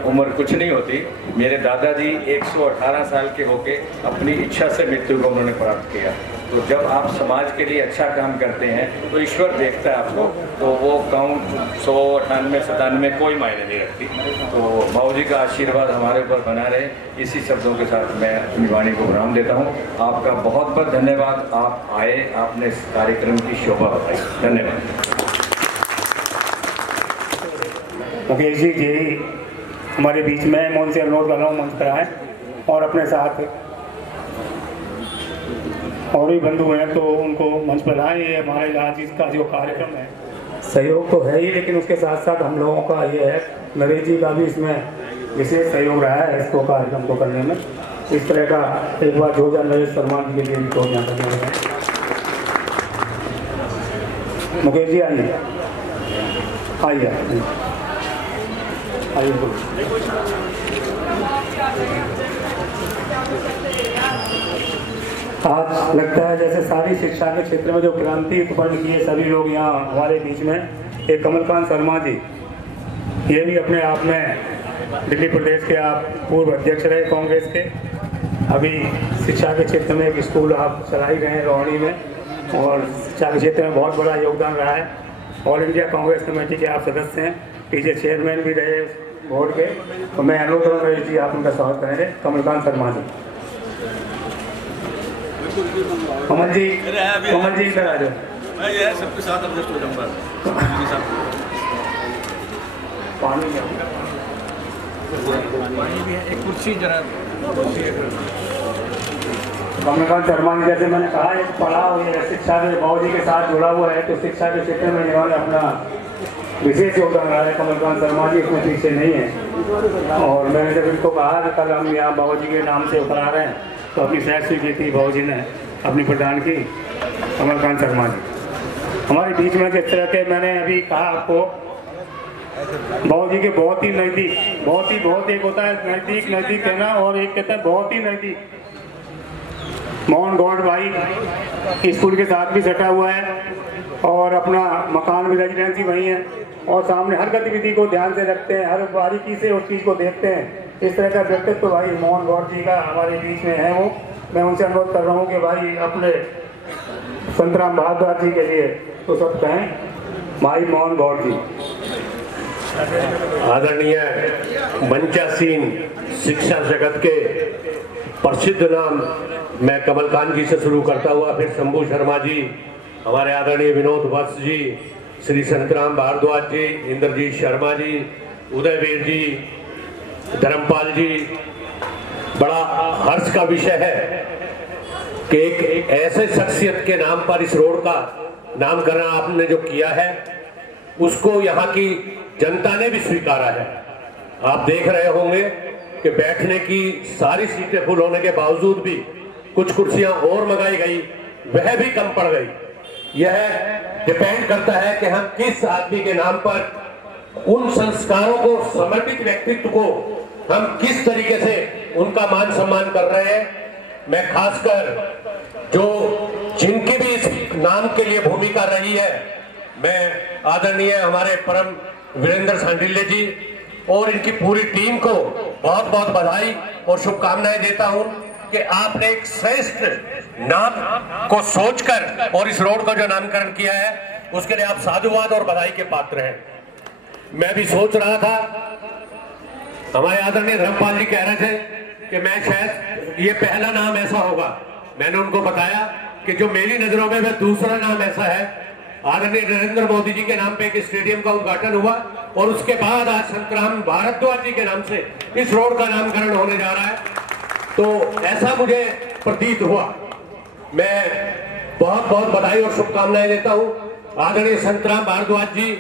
उम्र कुछ नहीं होती। मेरे दादाजी 118 साल के होके अपनी इच्छा से मृत्यु को उन्होंने प्राप्त किया। तो जब आप समाज के लिए अच्छा काम करते हैं तो ईश्वर देखता है आपको, तो वो काउंट 100, 98, 97 कोई मायने नहीं रखती। तो बाबूजी का आशीर्वाद हमारे ऊपर बना रहे, इसी शब्दों के साथ मैं अपनी वाणी को विराम देता हूँ। आपका बहुत बहुत धन्यवाद। आप आए, आपने इस कार्यक्रम की शोभा बताई। धन्यवाद। मुकेश जी यही हमारे बीच में, मैं उनसे अनुरोध कर रहा हूँ मंच पर आए और अपने साथ और भी बंधु हैं तो उनको मंच पर लाएं। ये हमारे आज इसका जो कार्यक्रम है, सहयोग तो है ही, लेकिन उसके साथ साथ हम लोगों का ये है, नरेश जी का भी इसमें विशेष सहयोग रहा है इसको कार्यक्रम को करने में। इस तरह का एक बार जोरदार नरेश शर्मा जी के लिए भी प्रोग्राम करने हैं। मुकेश जी आइए, आइए आइए। आज लगता है जैसे सारी शिक्षा के क्षेत्र में जो क्रांति उत्पन्न की है सभी लोग यहाँ हमारे बीच में। एक कमलकांत शर्मा जी, ये भी अपने आप में दिल्ली प्रदेश के आप पूर्व अध्यक्ष रहे कांग्रेस के, अभी शिक्षा के क्षेत्र में एक स्कूल आप चला ही रहे हैं रोहिणी में, और शिक्षा के क्षेत्र में बहुत बड़ा योगदान रहा है। ऑल इंडिया कांग्रेस कमेटी के आप सदस्य हैं, पीछे चेयरमैन भी रहे बोर्ड के। तो मैं अनुरोध करूँगा जी आप उनका स्वागत करेंगे। कमलकांत शर्मा जी, कमल जी इधर आ जाओ। मैं सबके साथ एडजस्ट हो जाऊंगा। पानी भी है, एक कुर्सी जरा। कमलकांत शर्मा जी, जैसे मैंने कहा, एक पढ़ा हुआ है, शिक्षा के बाबूजी के साथ जुड़ा हुआ है, तो शिक्षा के क्षेत्र में इन्होंने अपना विशेष योगदान रहा है। कमलकांत शर्मा जी इसमें पीछे नहीं है। और मैंने जब इनको कहा कि कल हम यहाँ बाबूजी के नाम से उतरा रहे हैं, तो अपनी सहज स्वीकृति बाबूजी ने अपनी प्रदान की। कमलकांत शर्मा जी हमारे बीच में जिस तरह के मैंने अभी कहा आपको, बाबूजी के बहुत ही नज़दीक, बहुत एक होता है नज़दीक कहना, और एक कहता है बहुत ही नज़दीक। मोहन गौड़ भाई स्कूल के साथ भी सटा हुआ है और अपना मकान भी, रेजिडेंसी वहीं है, और सामने हर गतिविधि को ध्यान से रखते हैं, हर बारीकी से उस चीज़ को देखते हैं। इस तरह का व्यक्तित्व तो भाई मोहन गौड़ जी का हमारे बीच में है। वो मैं उनसे अनुरोध कर रहा हूँ कि भाई अपने संतराम भारद्वाज जी के लिए तो सब कहें, भाई मोहन गौड़ जी। आदरणीय मंचासीन शिक्षा जगत के प्रसिद्ध नाम मैं कमलकांत जी से शुरू करता हुआ फिर शंभू शर्मा जी, हमारे आदरणीय विनोद वत्स जी, श्री संतराम भारद्वाज जी, इंद्रजीत शर्मा जी, उदयवीर जी, धर्मपाल जी। बड़ा हर्ष का विषय है कि एक ऐसे शख्सियत के नाम पर इस रोड का नामकरण आपने जो किया है, उसको यहाँ की जनता ने भी स्वीकारा है। आप देख रहे होंगे कि बैठने की सारी सीटें फुल होने के बावजूद भी कुछ कुर्सियां और मंगाई गई, वह भी कम पड़ गई। यह डिपेंड करता है कि हम किस आदमी के नाम पर उन संस्कारों को, समर्पित व्यक्तित्व को हम किस तरीके से उनका मान सम्मान कर रहे हैं। मैं खासकर जो जिनकी भी इस नाम के लिए भूमिका रही है, मैं आदरणीय हमारे परम वीरेंद्र सांडिल्य जी और इनकी पूरी टीम को बहुत बहुत बधाई और शुभकामनाएं देता हूं कि आपने एक श्रेष्ठ नाम को सोचकर और इस रोड का जो नामकरण किया है, उसके लिए आप साधुवाद और बधाई के पात्र हैं। मैं भी सोच रहा था, हमारे आदरणीय धर्मपाल जी कह रहे थे कि मैं शायद ये पहला नाम ऐसा होगा। मैंने उनको बताया कि जो मेरी नजरों में वह दूसरा नाम ऐसा है। आदरणीय नरेंद्र मोदी जी के नाम पे एक स्टेडियम का उद्घाटन हुआ और उसके बाद आज संतराम भारद्वाज जी के नाम से इस रोड का नामकरण होने जा रहा है। तो ऐसा मुझे प्रतीत हुआ। मैं बहुत बहुत बधाई और शुभकामनाएं देता हूं आदरणीय संतराम भारद्वाज जी,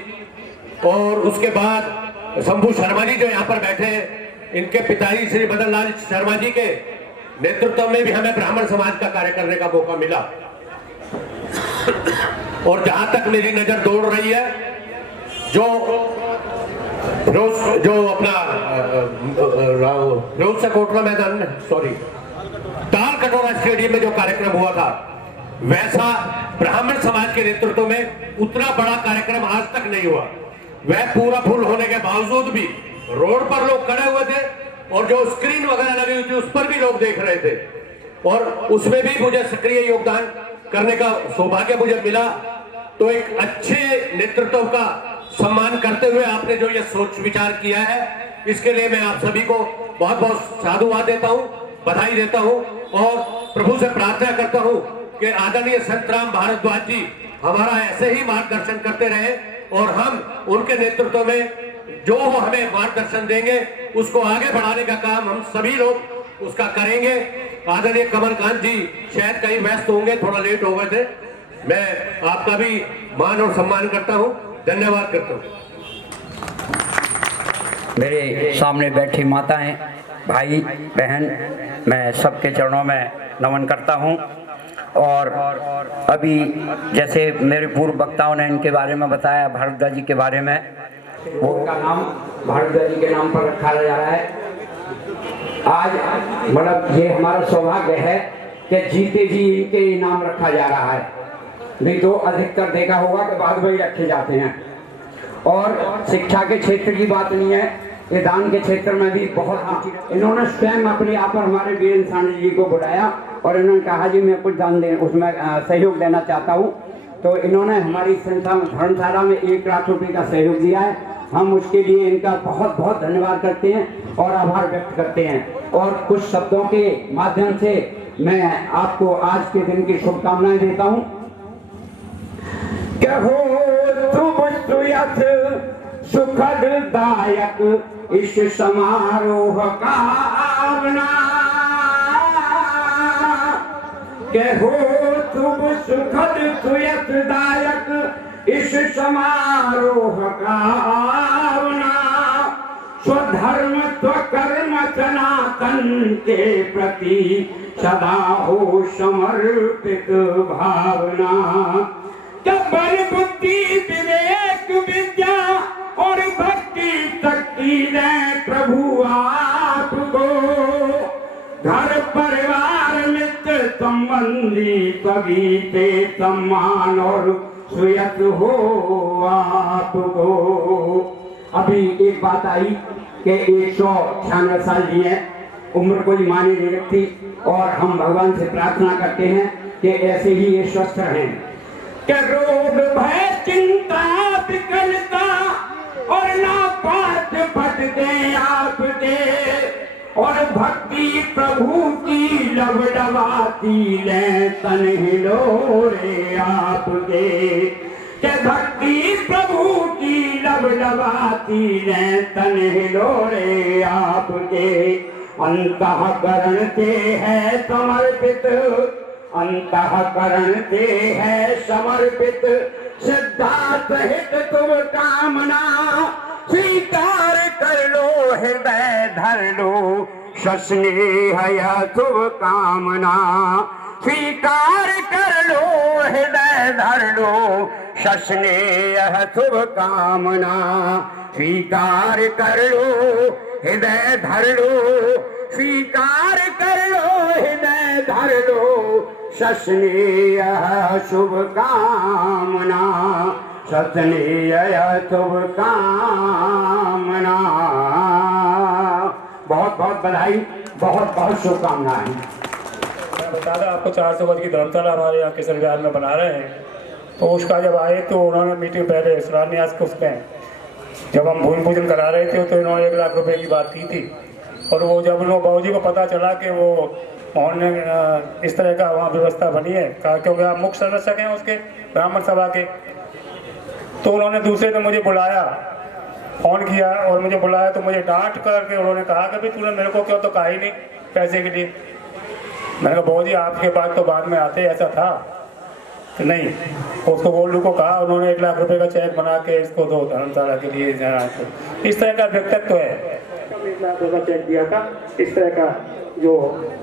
और उसके बाद शंभू शर्मा जी जो यहाँ पर बैठे हैं, इनके पिताजी श्री मदन लाल शर्मा जी के नेतृत्व में भी हमें ब्राह्मण समाज का कार्य करने का मौका मिला। और जहां तक मेरी नजर दौड़ रही है, जो अपना रोज से कोटला मैदान में, सॉरी, ताल कटोरा स्टेडियम में जो कार्यक्रम हुआ था, वैसा ब्राह्मण समाज के नेतृत्व में उतना बड़ा कार्यक्रम आज तक नहीं हुआ। वह पूरा फुल होने के बावजूद भी रोड पर लोग खड़े हुए थे और जो स्क्रीन वगैरह लगी हुई थी उस पर भी लोग देख रहे थे, और उसमें भी मुझे सक्रिय योगदान करने का सौभाग्य मुझे मिला। तो एक अच्छे नेतृत्व का सम्मान करते हुए आपने जो ये सोच विचार किया है, इसके लिए मैं आप सभी को बहुत बहुत साधुवाद देता हूं, बधाई देता हूं, और प्रभु से प्रार्थना करता हूं कि आदरणीय संतराम भारद्वाज जी हमारा ऐसे ही मार्गदर्शन करते रहे और हम उनके नेतृत्व में जो वो हमें मार्गदर्शन देंगे उसको आगे बढ़ाने का काम हम सभी लोग उसका करेंगे। आदरणीय कमलकांत जी शायद कहीं व्यस्त होंगे, थोड़ा लेट हो गए थे। मैं आपका भी मान और सम्मान करता हूं, धन्यवाद करता हूं। मेरे सामने बैठी माताएं, भाई बहन, मैं सबके चरणों में नमन करता हूं। और अभी जैसे मेरे पूर्व वक्ताओं ने इनके बारे में बताया, भारद्वाज जी के बारे में, वो का नाम भारद्वाज जी के नाम पर रखा जा रहा है। आज मतलब ये हमारा सौभाग्य है कि जीते जी इनके नाम रखा जा रहा है, नहीं तो अधिकतर देखा होगा कि बाद में ही रखे जाते हैं। और शिक्षा के क्षेत्र की बात नहीं है, ये दान के क्षेत्र में भी बहुत इन्होंने स्वयं अपने आप पर हमारे वीरेंद्र सांडी जी को बुलाया और इन्होंने कहा जी मैं कुछ दान दे उसमें सहयोग देना चाहता हूँ। तो इन्होंने हमारी संस्था धर्मशाला में 1 लाख रुपए का सहयोग दिया है। हम उसके लिए इनका बहुत बहुत धन्यवाद करते हैं और आभार व्यक्त करते हैं। और कुछ शब्दों के माध्यम से मैं आपको आज के दिन की शुभकामनाएं देता हूँ। सुखद दायक इस समारोह का आवना, कहो तुम सुखद सुयतदायक इस समारोह का आवना, स्वधर्म स्वकर्म सनातन के प्रति सदा हो समर्पित भावना। बल बुद्धि विवेक विद्या और भक्ति शक्ति दें प्रभु आपको, घर परिवार मित्र संबंधी सभी पे सम्मान और सुयत हो आपको। अभी एक बात आई कि 196 साल जी है, उम्र कोई मानी नहीं रखती और हम भगवान से प्रार्थना करते हैं कि ऐसे ही ये स्वस्थ रहें। कि रोग भय चिंता विकलता और ना पात पट दे आप दे, और भक्ति प्रभु की लबडबाती ले तन हिलोरे आप दे। के भक्ति प्रभु की लबडबाती ले तन हिलोरे आप दे। अंतःकरण से है समर्पित, अंतःकरण से है समर्पित, श्रद्धा सहित तुम कामना स्वीकार कर लो, हृदय धर लो, सस्नेह शुभ कामना स्वीकार कर लो, हृदय धर लो, सस्नेह शुभ कामना स्वीकार कर लो, हृदय धर लो, स्वीकार कर लो, हृदय धर लो, सस्नेह शुभ कामना, सस्नेह शुभ कामना। बहुत बहुत बधाई, बहुत बहुत शुभकामनाएं। मैं बता दें आपको 400 वर्ष की धर्मशाला हमारे यहाँ किशन विहार में बना रहे हैं। तो उसका जब आए तो उन्होंने मीटिंग पहले शिलान्यास को उसमें जब हम भूमि पूजन करा रहे थे तो इन्होंने 1 लाख रुपए की बात की थी। और वो जब लोग बाबूजी को पता चला कि वो उन्होंने इस तरह का वहाँ व्यवस्था बनी है, कहा क्योंकि आप मुख्य संरक्षक हैं उसके ब्राह्मण सभा के, तो उन्होंने दूसरे ने मुझे बुलाया, फ़ोन किया और मुझे बुलाया तो मुझे डांट करके उन्होंने कहा कि भाई तूने मेरे को क्यों तो कहा ही नहीं पैसे के लिए। मैंने कहा बाबूजी आपके पास तो बाद में आते ऐसा था कि नहीं। उसको गोल्डू को कहा, उन्होंने 1 लाख रुपए का चेक बना के इसको दो धर्मशाला के लिए। इस तरह का व्यक्तित्व है। 1 लाख रुपए का चेक दिया था। इस तरह का जो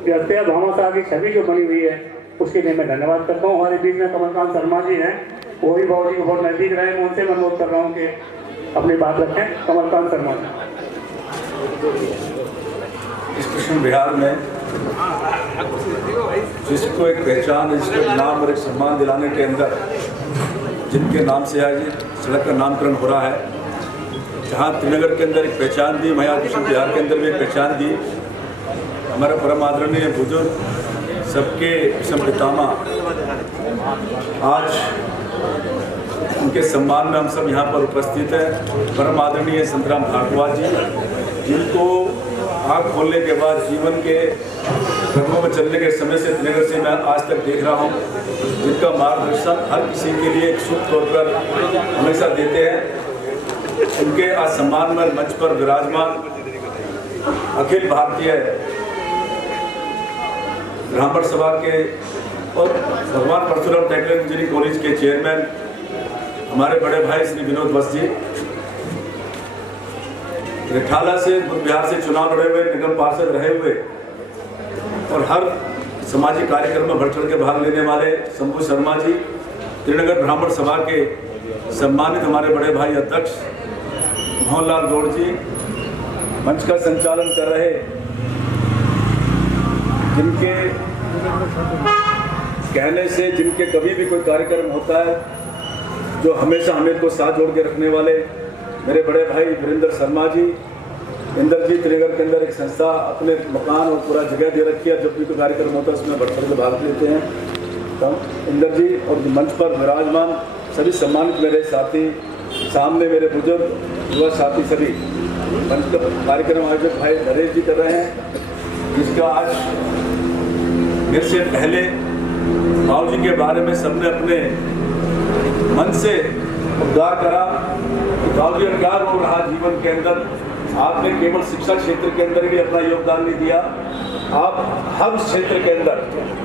व्यक्ति भामाशाह की छवि जो बनी हुई है उसके लिए मैं धन्यवाद करता हूँ। हमारे बीच में कमलकांत शर्मा जी हैं, वो भी बाबूजी को बहुत नजदीक रहे, मैं उनसे अनुरोध कर रहा हूँ कि अपनी बात रखें। कमलकांत शर्मा जी। इस कृष्ण विहार में जिसको एक पहचान, जिसको नाम और एक सम्मान दिलाने के अंदर जिनके नाम से आज सड़क का नामकरण हो रहा है, जहाँ त्रिनगर के अंदर एक पहचान दी, यहाँ कृष्ण विहार के अंदर भी एक पहचान दी। हमारा परम आदरणीय बुजुर्ग सबके पितामा आज उनके सम्मान में हम सब यहाँ पर उपस्थित हैं। परम आदरणीय संतराम भारद्वाज जी, जिनको आँख खोलने के बाद जीवन के रंगों में चलने के समय से त्रिनगर से मैं आज तक देख रहा हूँ, जिनका मार्गदर्शन हर किसी के लिए एक शुभ तौर पर हमेशा देते हैं। उनके आज सम्मान में मंच पर विराजमान अखिल भारतीय ब्राह्मण सभा के और भगवान परशुराम टेक्निकल इंजीनियरिंग कॉलेज के चेयरमैन हमारे बड़े भाई श्री विनोद वत्स जी, रिठाला से बिहार से चुनाव लड़े हुए, निगम पार्षद रहे हुए और हर सामाजिक कार्यक्रम में बढ़ चढ़ के भाग लेने वाले शंभू शर्मा जी, त्रिनगर ब्राह्मण सभा के सम्मानित हमारे बड़े भाई अध्यक्ष मोहनलाल गौड़ जी, मंच का संचालन कर रहे जिनके कहने से, जिनके कभी भी कोई कार्यक्रम होता है जो हमेशा हमें को साथ जोड़ के रखने वाले मेरे बड़े भाई वीरेंद्र शर्मा जी, इंद्रजीत त्रिनगर के अंदर एक संस्था अपने मकान और पूरा जगह दे रखी है, जब भी कोई कार्यक्रम होता है उसमें बढ़ चढ़ के भाग लेते हैं। तो इंद्र जी और मंच पर विराजमान सभी सम्मानित मेरे साथी, सामने मेरे बुजुर्ग युवा साथी सभी, मंच का कार्यक्रम आयोजक भाई नरेश जी कर रहे हैं, जिसका आज मेरे से पहले बाबू जी के बारे में सबने अपने मन से उद्गार करा कि बाबू जी क्या रोल रहा जीवन के अंदर। आपने केवल शिक्षा क्षेत्र के अंदर भी अपना योगदान नहीं दिया, आप हर क्षेत्र के अंदर,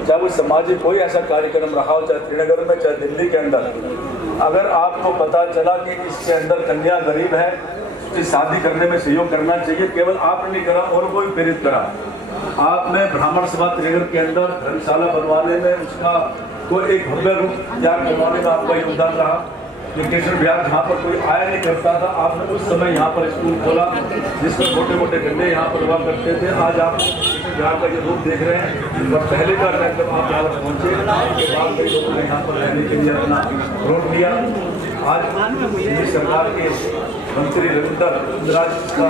चाहे वो सामाजिक कोई ऐसा कार्यक्रम रहा हो, चाहे श्रीनगर में चाहे दिल्ली के अंदर, अगर आपको पता चला कि इसके अंदर कन्या गरीब है, उसकी शादी करने में सहयोग करना चाहिए, केवल आपने नहीं करा और कोई प्रेरित करा। आपने ब्राह्मण सभा त्रिनगर के अंदर धर्मशाला बनवाने में, उसका कोई एक भव्य रूप तैयार करवाने में आपका योगदान रहा। कृष्ण विहार जहाँ पर कोई आया नहीं करता था, आपने उस समय यहाँ पर स्कूल खोला जिसमें छोटे मोटे गड्ढे यहाँ पर हुआ करते थे। आज आप बिहार का ये रूप देख रहे हैं, और पहले का टाइम जब आप यहाँ पर पहुँचे उसके बाद कई लोगों ने यहाँ पर रहने के लिए अपना रोड लिया। आज दिल्ली सरकार के मंत्री रविंद्र इंदिराज का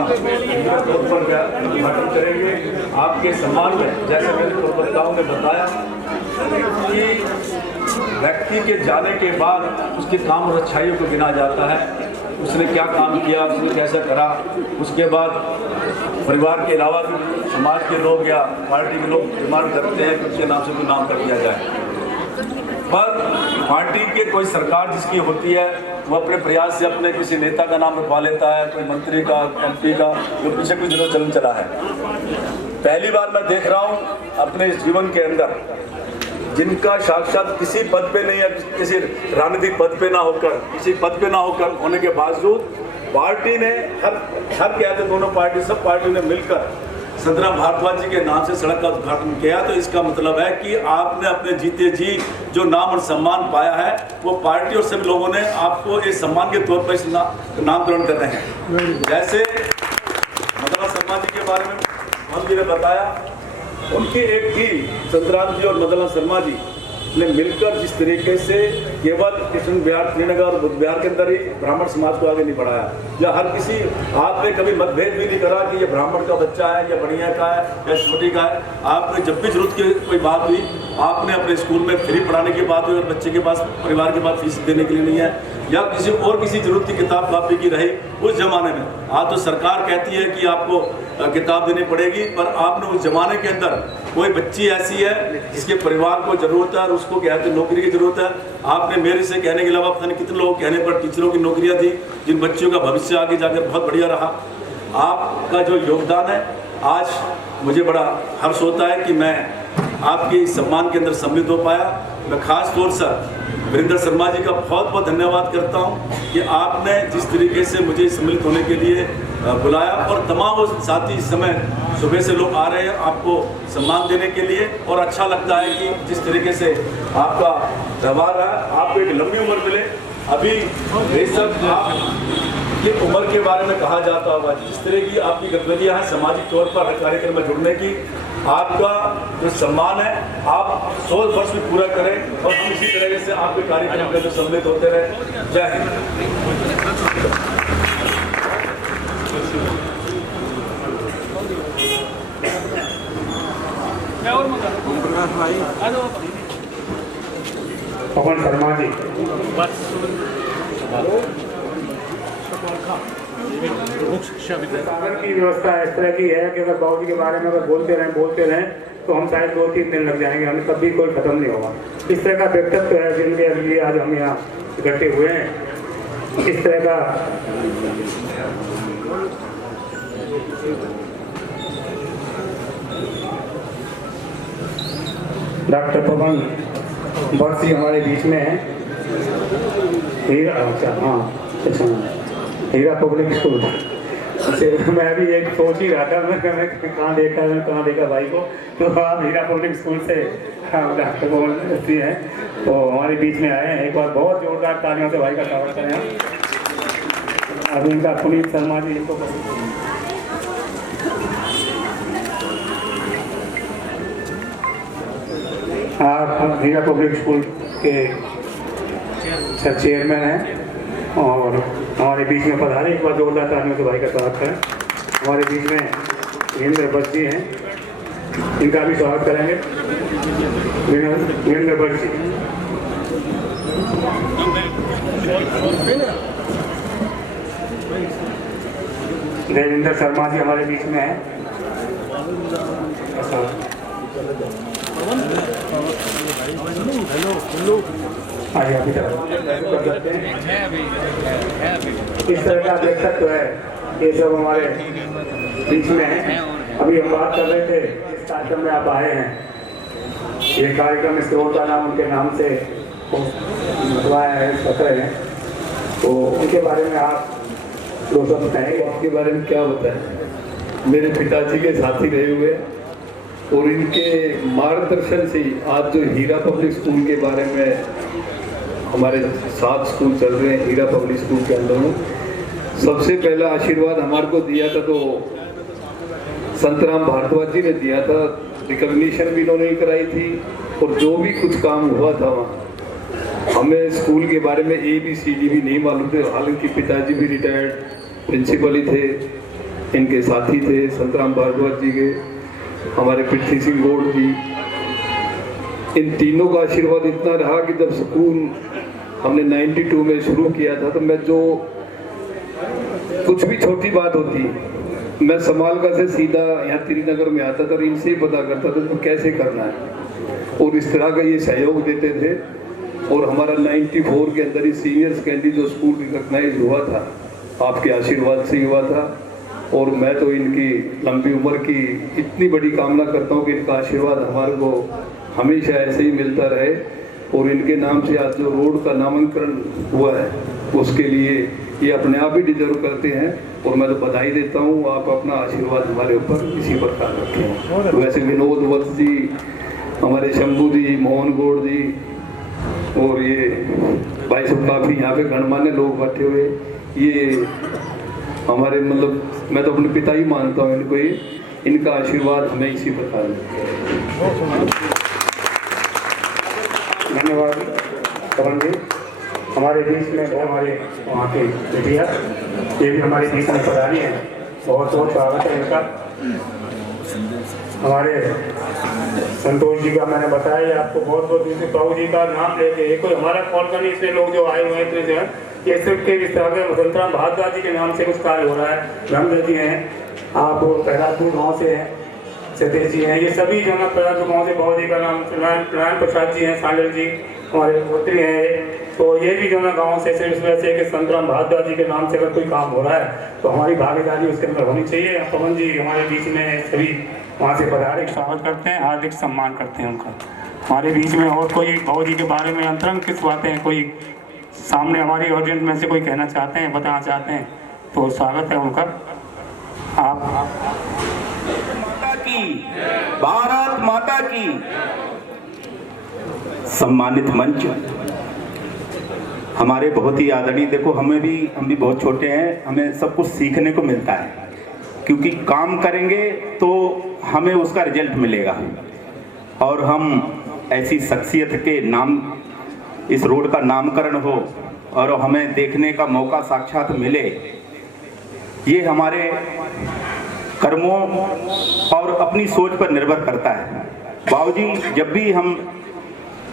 तौर पर उद्घाटन करेंगे आपके सम्मान में। जैसे मेरे पूर्ववक्ताओं ने बताया कि व्यक्ति के जाने के बाद उसके काम और अच्छाइयों को गिना जाता है, उसने क्या काम किया, उसने कैसा करा। उसके बाद परिवार के अलावा भी समाज के लोग या पार्टी के लोग डिमांड करते हैं कि उसके नाम से कोई नाम कर दिया जाए। पर पार्टी के कोई सरकार जिसकी होती है वो अपने प्रयास से अपने किसी नेता का नाम रखवा लेता है, कोई मंत्री का, MP का, जो पीछे कुछ दिनों चलन चला है। पहली बार मैं देख रहा हूँ अपने जीवन के अंदर जिनका साक्षात किसी पद पे नहीं है, किसी राजनीतिक पद पे ना होकर, किसी पद पे ना होकर होने के बावजूद पार्टी ने हर कहते दोनों पार्टी, सब पार्टी ने मिलकर संतराम भारद्वाज जी के नाम से सड़क का उद्घाटन किया। तो इसका मतलब है कि आपने अपने जीते जी जो नाम और सम्मान पाया है वो पार्टी और सभी लोगों ने आपको एक सम्मान के तौर पर इस नामकरण कर रहे हैं। जैसे मदन शर्मा जी के बारे में हम जी ने बताया, उनकी एक थी संतराम जी और मदन शर्मा जी ने मिलकर जिस तरीके से केवल कृष्ण विहार श्रीनगर और बुद्ध विहार के अंदर ही ब्राह्मण समाज को आगे नहीं बढ़ाया, या हर किसी आपने कभी मतभेद भी नहीं करा कि ये ब्राह्मण का बच्चा है या बढ़िया का है या छोटी का है। आपने जब भी जरूरत की कोई बात हुई, आपने अपने स्कूल में फ्री पढ़ाने की बात हुई और बच्चे के पास परिवार के पास फीस देने के लिए नहीं है, या किसी और किसी जरूरत की किताब कापी की रही उस जमाने में। आज तो सरकार कहती है कि आपको किताब देनी पड़ेगी, पर आपने उस जमाने के अंदर कोई बच्ची ऐसी है जिसके परिवार को जरूरत है और उसको कहते हैं नौकरी की जरूरत है, आपने मेरे से कहने के अलावा पता नहीं कितने लोगों कहने पर टीचरों की नौकरियां थी, जिन बच्चियों का भविष्य आगे जाकर बहुत बढ़िया रहा। आपका जो योगदान है, आज मुझे बड़ा हर्ष होता है कि मैं आपके सम्मान के अंदर सम्मिलित हो पाया। मैं खास तौर से वीरेंद्र शर्मा जी का बहुत बहुत धन्यवाद करता हूं कि आपने जिस तरीके से मुझे सम्मिलित होने के लिए बुलाया, और तमाम वो साथी इस समय सुबह से लोग आ रहे हैं आपको सम्मान देने के लिए। और अच्छा लगता है कि जिस तरीके से आपका व्यवहार है, आपको एक लंबी उम्र मिले। अभी बेशक आपकी उम्र के बारे में कहा जाता होगा, जिस तरह की आपकी गतिविधियाँ हैं सामाजिक तौर पर हर कार्यक्रम में जुड़ने की, आपका जो सम्मान है आप 100 वर्ष भी पूरा करें और हम इसी तरह से आपके कार्यक्रम में जो सम्मिलित होते रहे। जय हिंद। पवन शर्मा जी, साधन की व्यवस्था इस तरह की है कि अगर बाबू जी के बारे में अगर बोलते रहें तो हम शायद 2-3 दिन लग जाएंगे, हमें कभी कोई खत्म नहीं होगा। इस तरह का व्यक्तित्व है जिनके लिए आज हम यहाँ इकट्ठे हुए हैं। इस तरह का डॉक्टर पवन वर्षी हमारे बीच में है। हीरा, अच्छा हाँ, अच्छा हीरा पब्लिक स्कूल से मैं अभी एक सोच ही रहा था, मैं कहाँ देखा भाई को, तो आप हीरा पब्लिक स्कूल से डॉक्टर पवन वर्षी हैं, तो हमारे बीच में आए हैं। एक बार बहुत जोरदार तालियों से भाई का स्वागत करें। अभी इनका पुनीत शर्मा जी इनको आप हीरा पब्लिक स्कूल के चेयरमैन हैं और हमारे बीच में पधारे। एक बार जोरदार तालियों से भाई का स्वागत करें। हमारे बीच में वीरेंद्र भट्ट जी हैं, इनका भी स्वागत करेंगे। वीरेंद्र भट्ट जी, देवेंद्र शर्मा जी हमारे बीच में हैं। आइए अभी इस तरह का व्यक्तित्व है, ये सब हमारे बीच में है। अभी हम बात कर रहे थे, इस कार्यक्रम में आप आए हैं, ये कार्यक्रम इस रोड का नाम उनके नाम से बतलाया है, पत्र है, तो उनके बारे में आप दो शब्द कहेंगे। आपके बारे में क्या बताएं? मेरे पिताजी के साथी रहे हुए और इनके मार्गदर्शन से आज जो हीरा पब्लिक स्कूल के बारे में हमारे 7 स्कूल चल रहे हैं हीरा पब्लिक स्कूल के अंदर में, सबसे पहला आशीर्वाद हमारे को दिया था तो संतराम भारद्वाज जी ने दिया था। रिकॉग्निशन भी इन्होंने ही कराई थी और जो भी कुछ काम हुआ था वहाँ हमें स्कूल के बारे में ABCD भी नहीं मालूम थे। हालांकि पिताजी भी रिटायर्ड प्रिंसिपल ही थे, इनके साथी थे संतराम भारद्वाज जी के, हमारे पृथ्वी सिंह गौड़ जी। इन तीनों का आशीर्वाद इतना रहा कि जब स्कूल हमने 92 में शुरू किया था, तो मैं जो कुछ भी छोटी बात होती मैं समालका से सीधा यहाँ त्रिनगर में आता था और इनसे ही पता करता था तो कैसे करना है, और इस तरह का ये सहयोग देते थे। और हमारा 94 के अंदर ही सीनियर सेकेंडरी जो स्कूल रिकॉग्नाइज हुआ था आपके आशीर्वाद से हुआ था। और मैं तो इनकी लंबी उम्र की इतनी बड़ी कामना करता हूँ कि इनका आशीर्वाद हमारे को हमेशा ऐसे ही मिलता रहे। और इनके नाम से आज जो रोड का नामांकन हुआ है उसके लिए ये अपने आप ही डिजर्व करते हैं और मैं तो बधाई देता हूँ। आप अपना आशीर्वाद हमारे ऊपर इसी प्रकार रखें। वैसे विनोद वत्स जी, हमारे शंभू जी, मोहन गौड़ जी और ये भाई सब काफ़ी यहाँ पे गणमान्य लोग बैठे हुए, ये हमारे मतलब मैं तो अपने पिता ही मानता हूँ इनको, ये इनका आशीर्वाद हमें इसी प्रकार धन्यवाद पवन जी। हमारे बीच में हमारे वहाँ के मीडिया ये भी हमारे बीच में पधारी हैं, बहुत बहुत स्वागत है इनका। हमारे संतोष जी का मैंने बताया आपको बहुत बहुत दूसरे बाबू जी का नाम लेके कोई हमारा कॉल करने इतने लोग जो आए हुए हैं इतने जो है ये सिर्फ के इस तरह संतराम भारद्वाज जी के नाम से कुछ कार्य हो रहा है। ब्रह्मदेव जी हैं, आप प्रहलादपुर गाँव से हैं, सतीश जी हैं, ये सभी जो है प्रहलादपुर गाँव से बाबू जी का नाम नारायण प्रसाद जी हैं, सागर जी हमारे पुत्री हैं। तो ये भी जो है गाँव से सिर्फ इस वजह से कि संतराम भारद्वाज जी के नाम से अगर कोई काम हो रहा है तो हमारी भागीदारी उसके अंदर होनी चाहिए। पवन जी हमारे बीच में सभी वहाँ से पधारे, स्वागत करते हैं, हार्दिक सम्मान करते हैं उनका हमारे बीच में। और कोई बाबू जी के बारे में अंतरंग किस बातें कोई सामने हमारी ऑडियंस में से कोई कहना चाहते हैं, बताना चाहते हैं तो स्वागत है उनका। आप माता की, भारत माता की। सम्मानित मंच हमारे बहुत ही आदरणीय, देखो हम भी बहुत छोटे हैं, हमें सब कुछ सीखने को मिलता है क्योंकि काम करेंगे तो हमें उसका रिजल्ट मिलेगा। और हम ऐसी शख्सियत के नाम इस रोड का नामकरण हो और हमें देखने का मौका साक्षात मिले, ये हमारे कर्मों और अपनी सोच पर निर्भर करता है। बाबूजी जब भी हम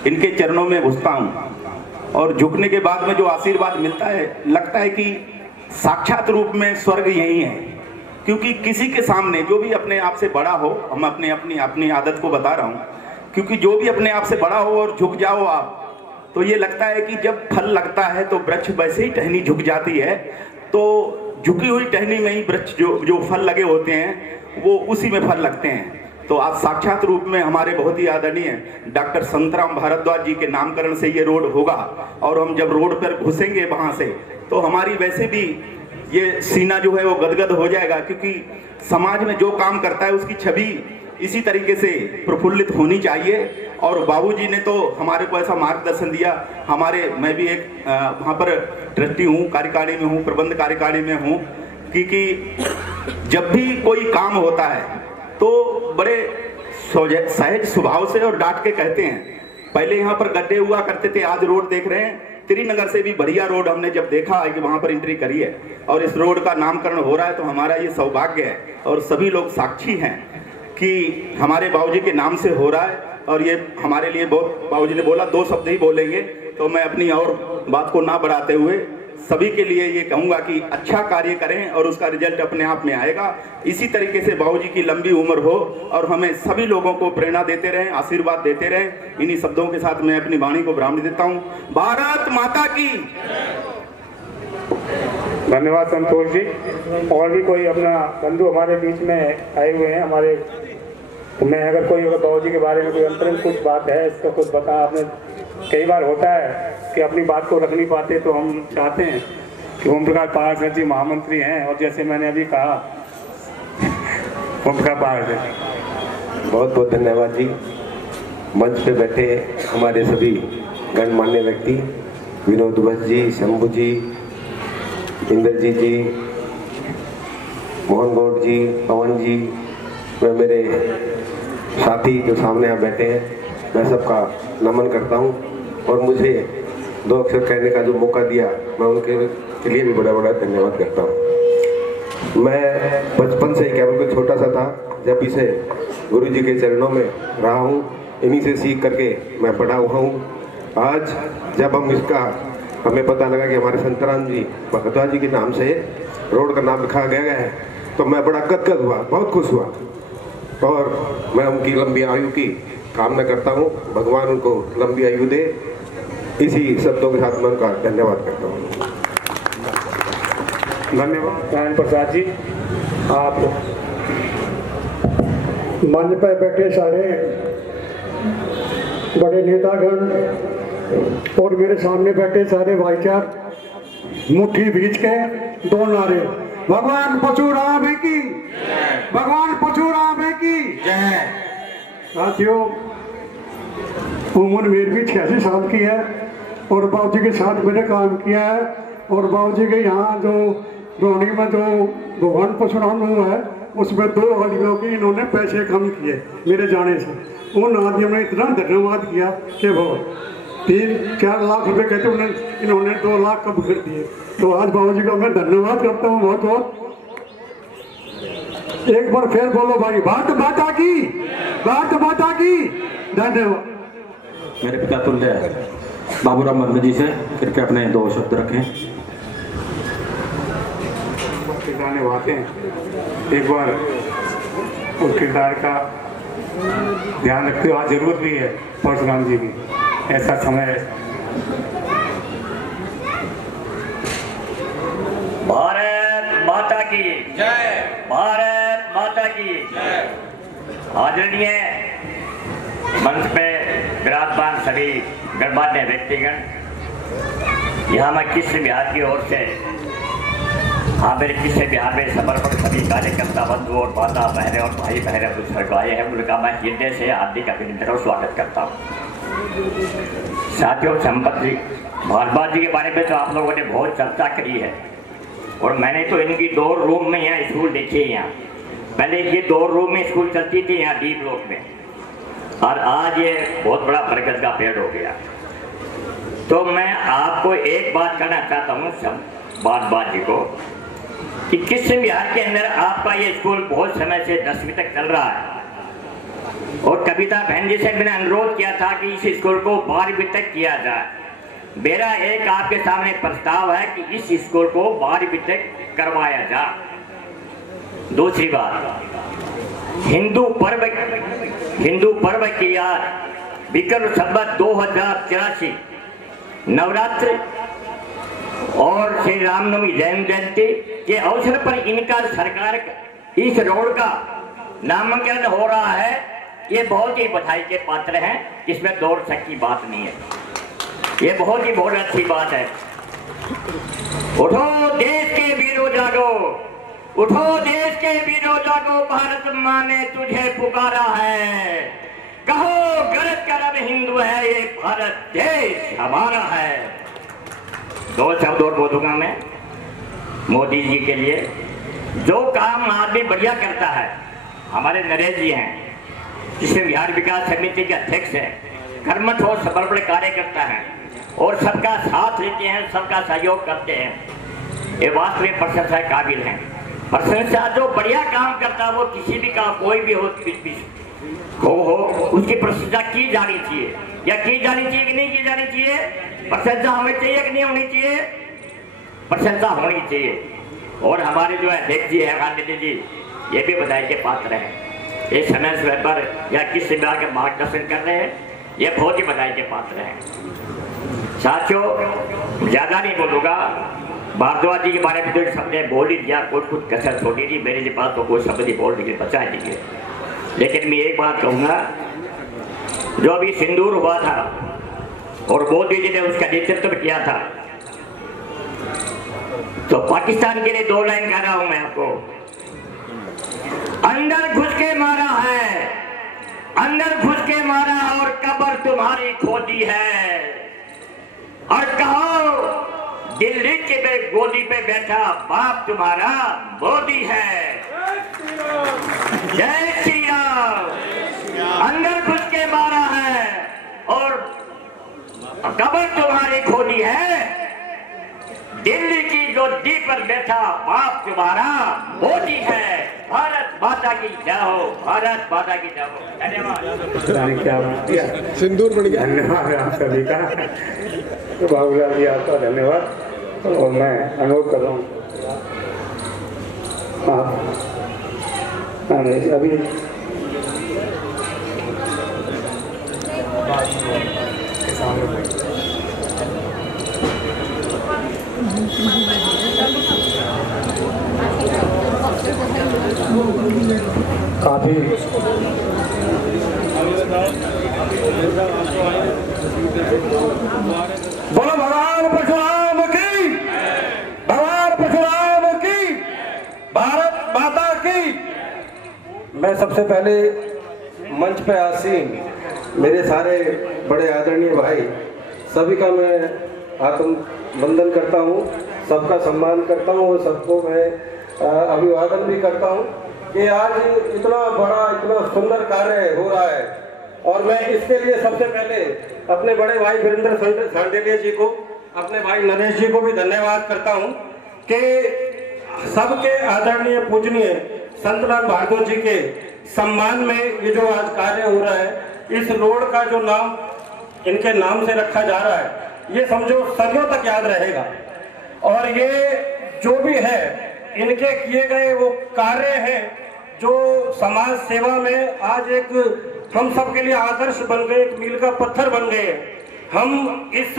इनके चरणों में घुसता हूँ और झुकने के बाद में जो आशीर्वाद मिलता है, लगता है कि साक्षात रूप में स्वर्ग यही है। क्योंकि किसी के सामने जो भी अपने आप से बड़ा हो, हम अपनी आदत को बता रहा हूँ, क्योंकि जो भी अपने आप से बड़ा हो और झुक जाओ आप, तो ये लगता है कि जब फल लगता है तो वृक्ष वैसे ही टहनी झुक जाती है, तो झुकी हुई टहनी में ही वृक्ष जो फल लगे होते हैं वो उसी में फल लगते हैं। तो आज साक्षात रूप में हमारे बहुत ही आदरणीय डॉक्टर संतराम भारद्वाज जी के नामकरण से ये रोड होगा। और हम जब रोड पर घुसेंगे वहाँ से तो हमारी वैसे भी ये सीना जो है वो गदगद हो जाएगा, क्योंकि समाज में जो काम करता है उसकी छवि इसी तरीके से प्रफुल्लित होनी चाहिए। और बाबूजी ने तो हमारे को ऐसा मार्गदर्शन दिया। मैं भी एक वहाँ पर ट्रस्टी हूँ, कार्यकारिणी में हूँ, प्रबंध कार्यकारिणी में हूँ, कि जब भी कोई काम होता है तो बड़े सहज स्वभाव से और डांट के कहते हैं। पहले यहाँ पर गड्ढे हुआ करते थे, आज रोड देख रहे हैं। त्रिनगर से भी बढ़िया रोड हमने जब देखा है कि वहाँ पर एंट्री करी है और इस रोड का नामकरण हो रहा है, तो हमारा ये सौभाग्य है और सभी लोग साक्षी हैं कि हमारे बाबूजी के नाम से हो रहा है। और ये हमारे लिए बहुत, बाबूजी ने बोला 2 शब्द ही बोलेंगे, तो मैं अपनी और बात को ना बढ़ाते हुए सभी के लिए ये कहूँगा कि अच्छा कार्य करें और उसका रिजल्ट अपने आप में आएगा। इसी तरीके से बाबूजी की लंबी उम्र हो और हमें सभी लोगों को प्रेरणा देते रहें, आशीर्वाद देते रहें। इन्हीं शब्दों के साथ मैं अपनी वाणी को विराम देता हूँ। भारत माता की। धन्यवाद संतोष जी। और भी कोई अपना बंधु हमारे बीच में आए हुए हैं हमारे, तो मैं अगर बाबूजी के बारे में कोई अंतरिम कुछ बात है इसका कुछ बता। आपने कई बार होता है कि अपनी बात को रख नहीं पाते, तो हम चाहते हैं कि ओम प्रकाश पाराशर जी महामंत्री हैं और जैसे मैंने अभी कहा ओम प्रकाश पाराशर। बहुत बहुत धन्यवाद जी। मंच पे बैठे हमारे सभी गणमान्य व्यक्ति, विनोद वत्स जी, शंभू जी, इंद्रजीत जी, मोहन गौड़ जी, पवन जी, व मेरे साथी जो सामने यहाँ बैठे हैं, मैं सबका नमन करता हूँ। और मुझे 2 अक्षर कहने का जो मौका दिया, मैं उनके लिए भी बड़ा बड़ा धन्यवाद करता हूँ। मैं बचपन से केवल कोई छोटा सा था जब इसे गुरु जी के चरणों में रहा हूँ, इन्हीं से सीख करके मैं बड़ा हुआ हूँ। आज जब हमें पता लगा कि हमारे संतराम जी भारद्वाज जी के नाम से रोड का नाम लिखा गया है, तो मैं बड़ा गदगद हुआ, बहुत खुश हुआ। और मैं उनकी लंबी आयु की कामना करता हूँ, भगवान उनको लंबी आयु दे। इसी शब्दों के साथ मैं उनका धन्यवाद करता हूँ। धन्यवाद नारायण प्रसाद जी। आप मंच पर बैठे सारे बड़े नेतागण और मेरे सामने बैठे सारे भाईचार, मुट्ठी बीच के 2 नारे, भगवान परशुराम की, भगवान परशुराम की जय। साथियों, उम्र मेरी भी 86 साल की है और बाबूजी के साथ मैंने काम किया है। और बाबूजी के यहाँ जो रोहनी में जो भगवान परशुराम हुआ है, उसमें 2 आदमियों की इन्होंने पैसे कम किए मेरे जाने से। उन आदमियों ने इतना धन्यवाद किया कि वो 3-4 लाख रुपए कहते इन्होंने 2 लाख कम कर दिए। तो आज बाबूजी का मैं धन्यवाद करता हूँ बहुत बहुत। एक बार फिर बोलो भाई, भारत माता की, भारत माता की धन्यवाद। मेरे पिता तुल्य बाबूराम वर्मा जी से कृपया अपने 2 शब्द रखें। किरदार निभाते हैं, एक बार उस किरदार का ध्यान रखते हुए जरूरत भी है परशुराम जी की, ऐसा समय है। भारत माता की जय, भारत माता की जय। आदरणीय मंच पे विराजमान सभी गणमान्य व्यक्तिगण, यहाँ मैं कृष्ण विहार की ओर से मेरे कृष्ण विहार में समर्पण सभी कार्यकर्ता बंधु और माता बहनें और भाई बहनें बुजुर्ग आए हैं, उनका मैं हृदय से हार्दिक अभिनंदन और स्वागत करता हूँ। साथियों, संपत जी भारद्वाज जी के बारे में तो आप लोगों ने बहुत चर्चा करी है और मैंने तो इनकी 2 रूम में यहाँ स्कूल देखी है। यहाँ पहले ये 2 रूम में स्कूल चलती थी यहाँ डी ब्लॉक में, और आज ये बहुत बड़ा बरगद का पेड़ हो गया। तो मैं आपको एक बात कहना चाहता हूँ भारद्वाज जी को कि कृष्ण विहार के अंदर आपका ये स्कूल बहुत समय से 10वीं तक चल रहा है और कविता बहन जी से मैंने अनुरोध किया था कि इस स्कूल को 12वीं तक किया जाए। मेरा एक आपके सामने प्रस्ताव है कि इस स्कूल को 12वीं तक करवाया जाए। दूसरी बात, हिंदू पर्व की याद विक्रम संवत 2084 नवरात्र और श्री रामनवमी जन्म जयंती के अवसर पर इनका सरकार इस रोड का नामांकन हो रहा है, ये बहुत ही बधाई के पात्र हैं, इसमें दौड़ शक की बात नहीं है। ये बहुत अच्छी बात है। उठो देश के वीरों जागो, उठो देश के वीरों जागो, भारत माँ ने तुझे पुकारा है। कहो गरज करब हिंदू है, ये भारत देश हमारा है। दो शब्द और बोलूंगा मैं मोदी जी के लिए। जो काम आदमी बढ़िया करता है, हमारे नरेश जी हैं जिसमें बिहार विकास समिति के अध्यक्ष हैं, कर्मठ और समर्पण कार्य करता है और सबका साथ लेते हैं, सबका सहयोग करते हैं। ये वास्तविक प्रशंसा के काबिल हैं। प्रशंसा जो बढ़िया काम करता है वो किसी भी काम, कोई भी हो उसकी प्रशंसा की जानी चाहिए। या की जानी चाहिए कि नहीं की जानी चाहिए? प्रशंसा होनी चाहिए कि नहीं होनी चाहिए? प्रशंसा होनी चाहिए। और हमारे जो अध्यक्ष जी है गांधी जी, ये भी बधाई के पात्र हैं। ये समय पर या किस प्रकार के मार्गदर्शन कर रहे हैं, ये बहुत ही बधाई के पात्र हैं। साथियों, ज्यादा नहीं बोलूंगा। भारद्वाज जी के बारे में जो शब्द बोल ही दिया, कुछ कसर छोड़ी थी मेरे पास, तो कोई शब्द ही बोल दीजिए, बचा दीजिए। लेकिन मैं एक बात कहूंगा, जो अभी सिंदूर हुआ था और मोदी जी ने उसका नेतृत्व किया था, तो पाकिस्तान के लिए 2 लाइन कह रहा हूं मैं आपको। अंदर घुस के मारा है, अंदर घुस के मारा और कब्र तुम्हारी खोदी है। और कहो दिल्ली के गोदी पे बैठा बाप तुम्हारा मोदी है। जय श्री राम। अंदर घुस के मारा है और कब्र तुम्हारी खोदी है। दिल्ली की गोदी पर बैठा बाप तुम्हारा मोदी है। भारत माता की जय हो, भारत माता की जय हो। धन्यवाद। क्या सिंदूर बढ़ गया। धन्यवाद आप सभी का। बाबूलाल जी आपका धन्यवाद। और मैं अनुरोध कर रहा हूँ अभी काफी बोलो भगवान परशुराम की, भगवान परशुराम की, भारत माता की। मैं सबसे पहले मंच पे आसीन मेरे सारे बड़े आदरणीय भाई सभी का मैं आत्मवंदन करता हूँ, सबका सम्मान करता हूँ और सबको मैं अभिवादन भी करता हूँ कि आज इतना बड़ा इतना सुंदर कार्य हो रहा है। और मैं इसके लिए सबसे पहले अपने बड़े भाई वीरेंद्र सांडेलिया जी को, अपने भाई नरेश जी को भी धन्यवाद करता हूँ कि सबके आदरणीय पूजनीय संतलाल भारद्वाज जी के सम्मान में ये जो आज कार्य हो रहा है, इस रोड का जो नाम इनके नाम से रखा जा रहा है, ये समझो सदियों तक याद रहेगा। और ये जो भी है इनके किए गए वो कार्य हैं जो समाज सेवा में आज एक हम सब के लिए आदर्श बन गए, एक मील का पत्थर बन गए। हम इस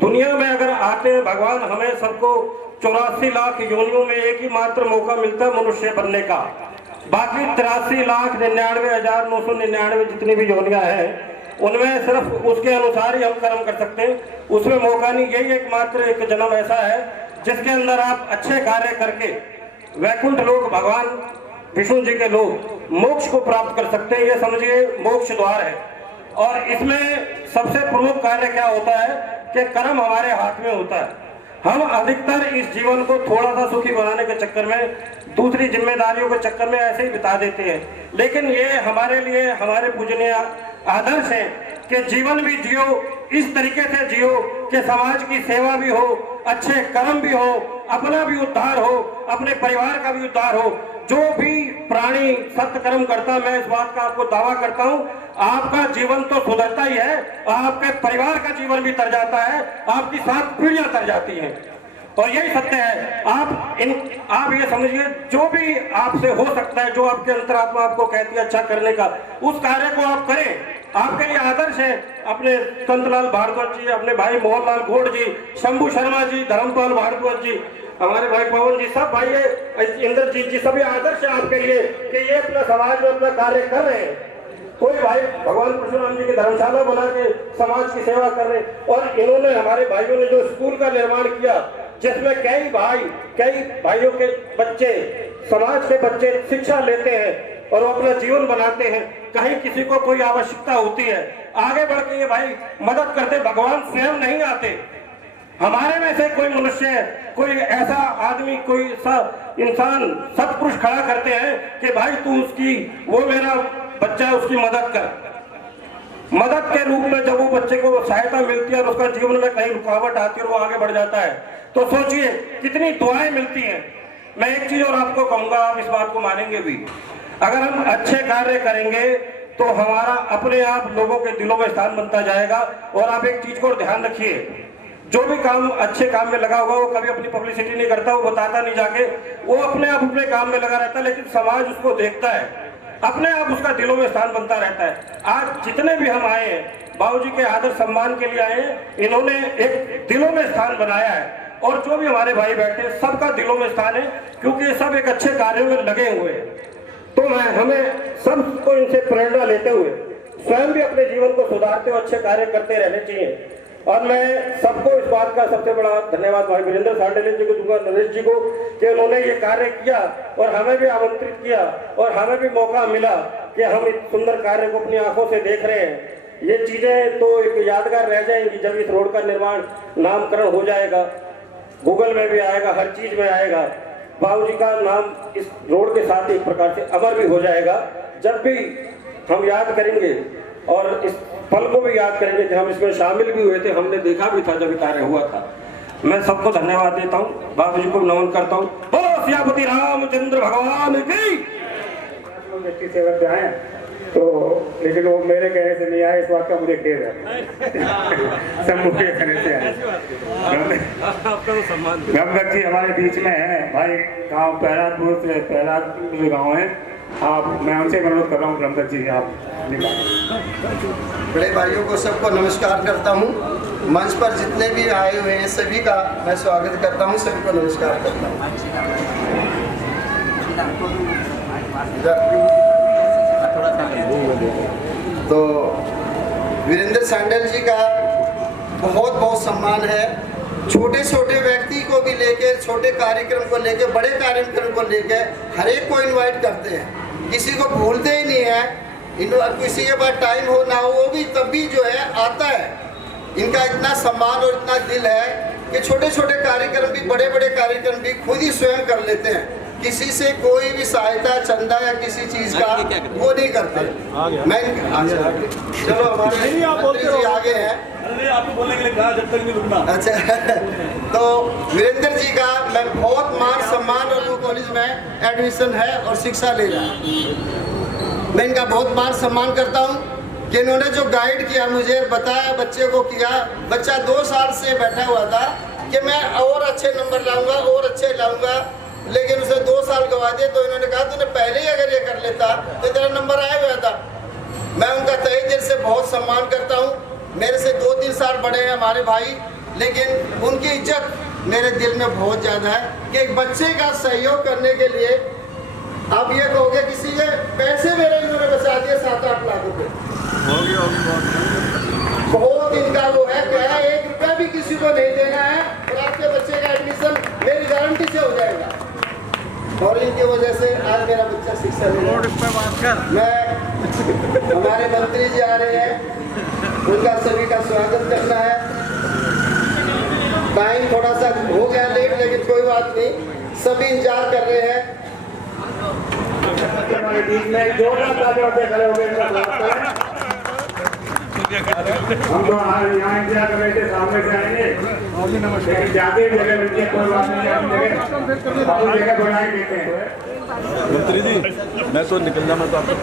दुनिया में अगर आते हैं, भगवान हमें सबको 84 लाख योनियों में एक ही मात्र मौका मिलता है मनुष्य बनने का। बाकी 83,99,999 जितनी भी योनियां हैं उनमें सिर्फ उसके अनुसार ही हम कर्म कर सकते हैं, उसमें मौका नहीं। यही एकमात्र एक जन्म ऐसा है जिसके अंदर आप अच्छे कार्य करके वैकुंठ लोक भगवान विष्णु जी के लोग मोक्ष को प्राप्त कर सकते हैं। ये समझिए मोक्ष द्वार है। और इसमें सबसे प्रमुख कार्य क्या होता है कि कर्म हमारे हाथ में होता है। हम अधिकतर इस जीवन को थोड़ा सा सुखी बनाने के चक्कर में, दूसरी जिम्मेदारियों के चक्कर में ऐसे ही बिता देते हैं। लेकिन ये हमारे लिए हमारे पूजनीय आदर्श है कि जीवन भी जियो, इस तरीके से जियो कि समाज की सेवा भी हो, अच्छे कर्म भी हो, अपना भी उद्धार हो, अपने परिवार का भी उद्धार हो। जो भी प्राणी सत्य कर्म करता, मैं इस बात का आपको दावा करता हूं, आपका जीवन तो सुधरता ही है, आपके परिवार का जीवन भी तर जाता है, आपकी 7 पीढ़ियां तर जाती हैं। और यही सत्य है। आप ये समझिए, जो भी आपसे हो सकता है, जो आपके अंतरात्मा आपको कहती है अच्छा करने का, उस कार्य को आप करें। आपके लिए आदर्श है अपने संतलाल भारद्वाज जी, अपने भाई मोहनलाल गौड़ जी, शंभू शर्मा जी, धर्मपाल भारद्वाज जी, हमारे भाई पवन जी, सब भाई इंद्रजीत जी, सभी आदर्श है आपके लिए कि ये अपना समाज में अपना कार्य कर रहे हैं। कोई भाई भगवान परशुराम जी की धर्मशाला बना के समाज की सेवा कर रहे हैं। और इन्होंने, हमारे भाइयों ने जो स्कूल का निर्माण किया, जिसमें कई भाइयों के बच्चे, समाज के बच्चे शिक्षा लेते हैं और वो अपना जीवन बनाते हैं। कहीं किसी को कोई आवश्यकता होती है, आगे बढ़ के ये भाई मदद करते। भगवान स्वयं नहीं आते, हमारे में से कोई मनुष्य, कोई ऐसा आदमी, कोई इंसान, सत्पुरुष खड़ा करते हैं कि भाई तू उसकी, वो मेरा बच्चा है, उसकी मदद कर। मदद के रूप में जब वो बच्चे को सहायता मिलती है और उसका जीवन में कहीं रुकावट आती है और वो आगे बढ़ जाता है, तो सोचिए कितनी दुआएं मिलती हैं। मैं एक चीज और आपको कहूंगा, आप इस बात को मानेंगे भी, अगर हम अच्छे कार्य करेंगे तो हमारा अपने आप लोगों के दिलों में स्थान बनता जाएगा। और आप एक चीज को ध्यान रखिए, जो भी काम अच्छे काम में लगा होगा वो कभी अपनी पब्लिसिटी नहीं करता, वो बताता नहीं जाके, वो अपने आप अपने काम में लगा रहता है, लेकिन समाज उसको देखता है, अपने आप उसका दिलों में स्थान बनता रहता है। आज जितने भी हम आए हैं, बाबूजी के आदर सम्मान के लिए आए हैं, इन्होंने एक दिलों में स्थान बनाया है। और जो भी हमारे भाई बैठे हैं, सबका दिलों में स्थान है, क्योंकि ये सब एक अच्छे कार्यों में लगे हुए हैं। तो हमें सबको इनसे प्रेरणा लेते हुए स्वयं भी अपने जीवन को सुधारते हुए अच्छे कार्य करते रहने चाहिए। और मैं सबको इस बात का सबसे बड़ा धन्यवाद भाई वीरेंद्र सांडेले जी को दूंगा, नरेश जी को, कि उन्होंने ये कार्य किया और हमें भी आमंत्रित किया और हमें भी मौका मिला कि हम इस सुंदर कार्य को अपनी आंखों से देख रहे हैं। ये चीजें तो एक यादगार रह जाएंगी जब इस रोड का निर्माण, नामकरण हो जाएगा, गूगल में भी आएगा, हर चीज में आएगा। बाबूजी का नाम इस रोड के साथ एक प्रकार से अमर भी हो जाएगा। जब भी हम याद करेंगे और इस पल को भी याद करेंगे कि हम इसमें शामिल भी हुए थे, हमने देखा भी था जब कार्य हुआ था। मैं सबको धन्यवाद देता हूँ, बाबूजी को नमन करता हूँ। बोलो सियापति रामचंद्र भगवान की। व्यक्ति सेवक से आए तो, लेकिन वो मेरे कहने से नहीं आए, इस बात का मुझे खेद है। शंभू के कहने से आए। गमगत जी हमारे बीच में है भाई, गाँव पहलादपुर से, पहलादपुर गाँव है। आप, मैं उनसे अनुरोध कर रहा हूँ, गमगत जी आप बड़े भाइयों को सबको नमस्कार करता हूँ। मंच पर जितने भी आए हुए हैं सभी का मैं स्वागत करता हूँ, सभी को नमस्कार करता हूँ। तो वीरेंद्र सांडल जी का बहुत बहुत सम्मान है। छोटे छोटे व्यक्ति को भी लेके, छोटे कार्यक्रम को लेके, बड़े कार्यक्रम को लेके हर एक को इनवाइट करते हैं, किसी को भूलते ही नहीं है। किसी के पास टाइम हो ना हो, वो भी तब भी जो है आता है। इनका इतना सम्मान और इतना दिल है कि छोटे छोटे कार्यक्रम भी, बड़े बड़े कार्यक्रम भी खुद ही स्वयं कर लेते हैं। किसी से कोई भी सहायता, चंदा या किसी चीज का वो नहीं करते। मैं चलो हमारे मंत्री जी आगे हैं, आपको बोलने के लिए कहा, जब तक नहीं रुकना। अच्छा तो वीरेंद्र जी का मैं बहुत मान सम्मान, और वो कॉलेज में एडमिशन है और शिक्षा ले रहा है। मैं इनका बहुत मान सम्मान करता हूँ कि इन्होंने जो गाइड किया मुझे, बताया बच्चे को किया। बच्चा 2 साल से बैठा हुआ था कि मैं और अच्छे नंबर लाऊंगा और अच्छे लाऊंगा, लेकिन उसे 2 साल गवा दिए। तो इन्होंने कहा तूने पहले ही अगर ये कर लेता तो तेरा नंबर आया हुआ था। मैं उनका तहे दिल से बहुत सम्मान करता हूँ। मेरे से 2-3 साल बड़े हैं हमारे भाई, लेकिन उनकी इज्जत मेरे दिल में बहुत ज़्यादा है कि एक बच्चे का सहयोग करने के लिए आप ये कहोगे किसी के पैसे मेरे इन्होंने बचा दिए 7-8 लाख रुपए। बहुत इनका वो है, क्या 1 रुपया भी किसी को नहीं देना है और आपके बच्चे का एडमिशन मेरी गारंटी से हो जाएगा। और इनकी वजह से आज मेरा बच्चा शिक्षा ले रहा है। मैं, हमारे मंत्री जी आ रहे हैं, उनका सभी का स्वागत करना है। टाइम थोड़ा सा हो गया लेट, लेकिन कोई बात नहीं, सभी इंतजार कर रहे हैं। हमारे बीच में जोरदार तालियों से खड़े हो गए। हम तो यहाँ इंतजार कर रहे थे, सामने से आएंगे, लेकिन जाते भी जगह मिलती है, कोई बात नहीं, बाबू जगह बनाए देते हैं। मंत्री जी मैं तो निकल जाना, तो आपको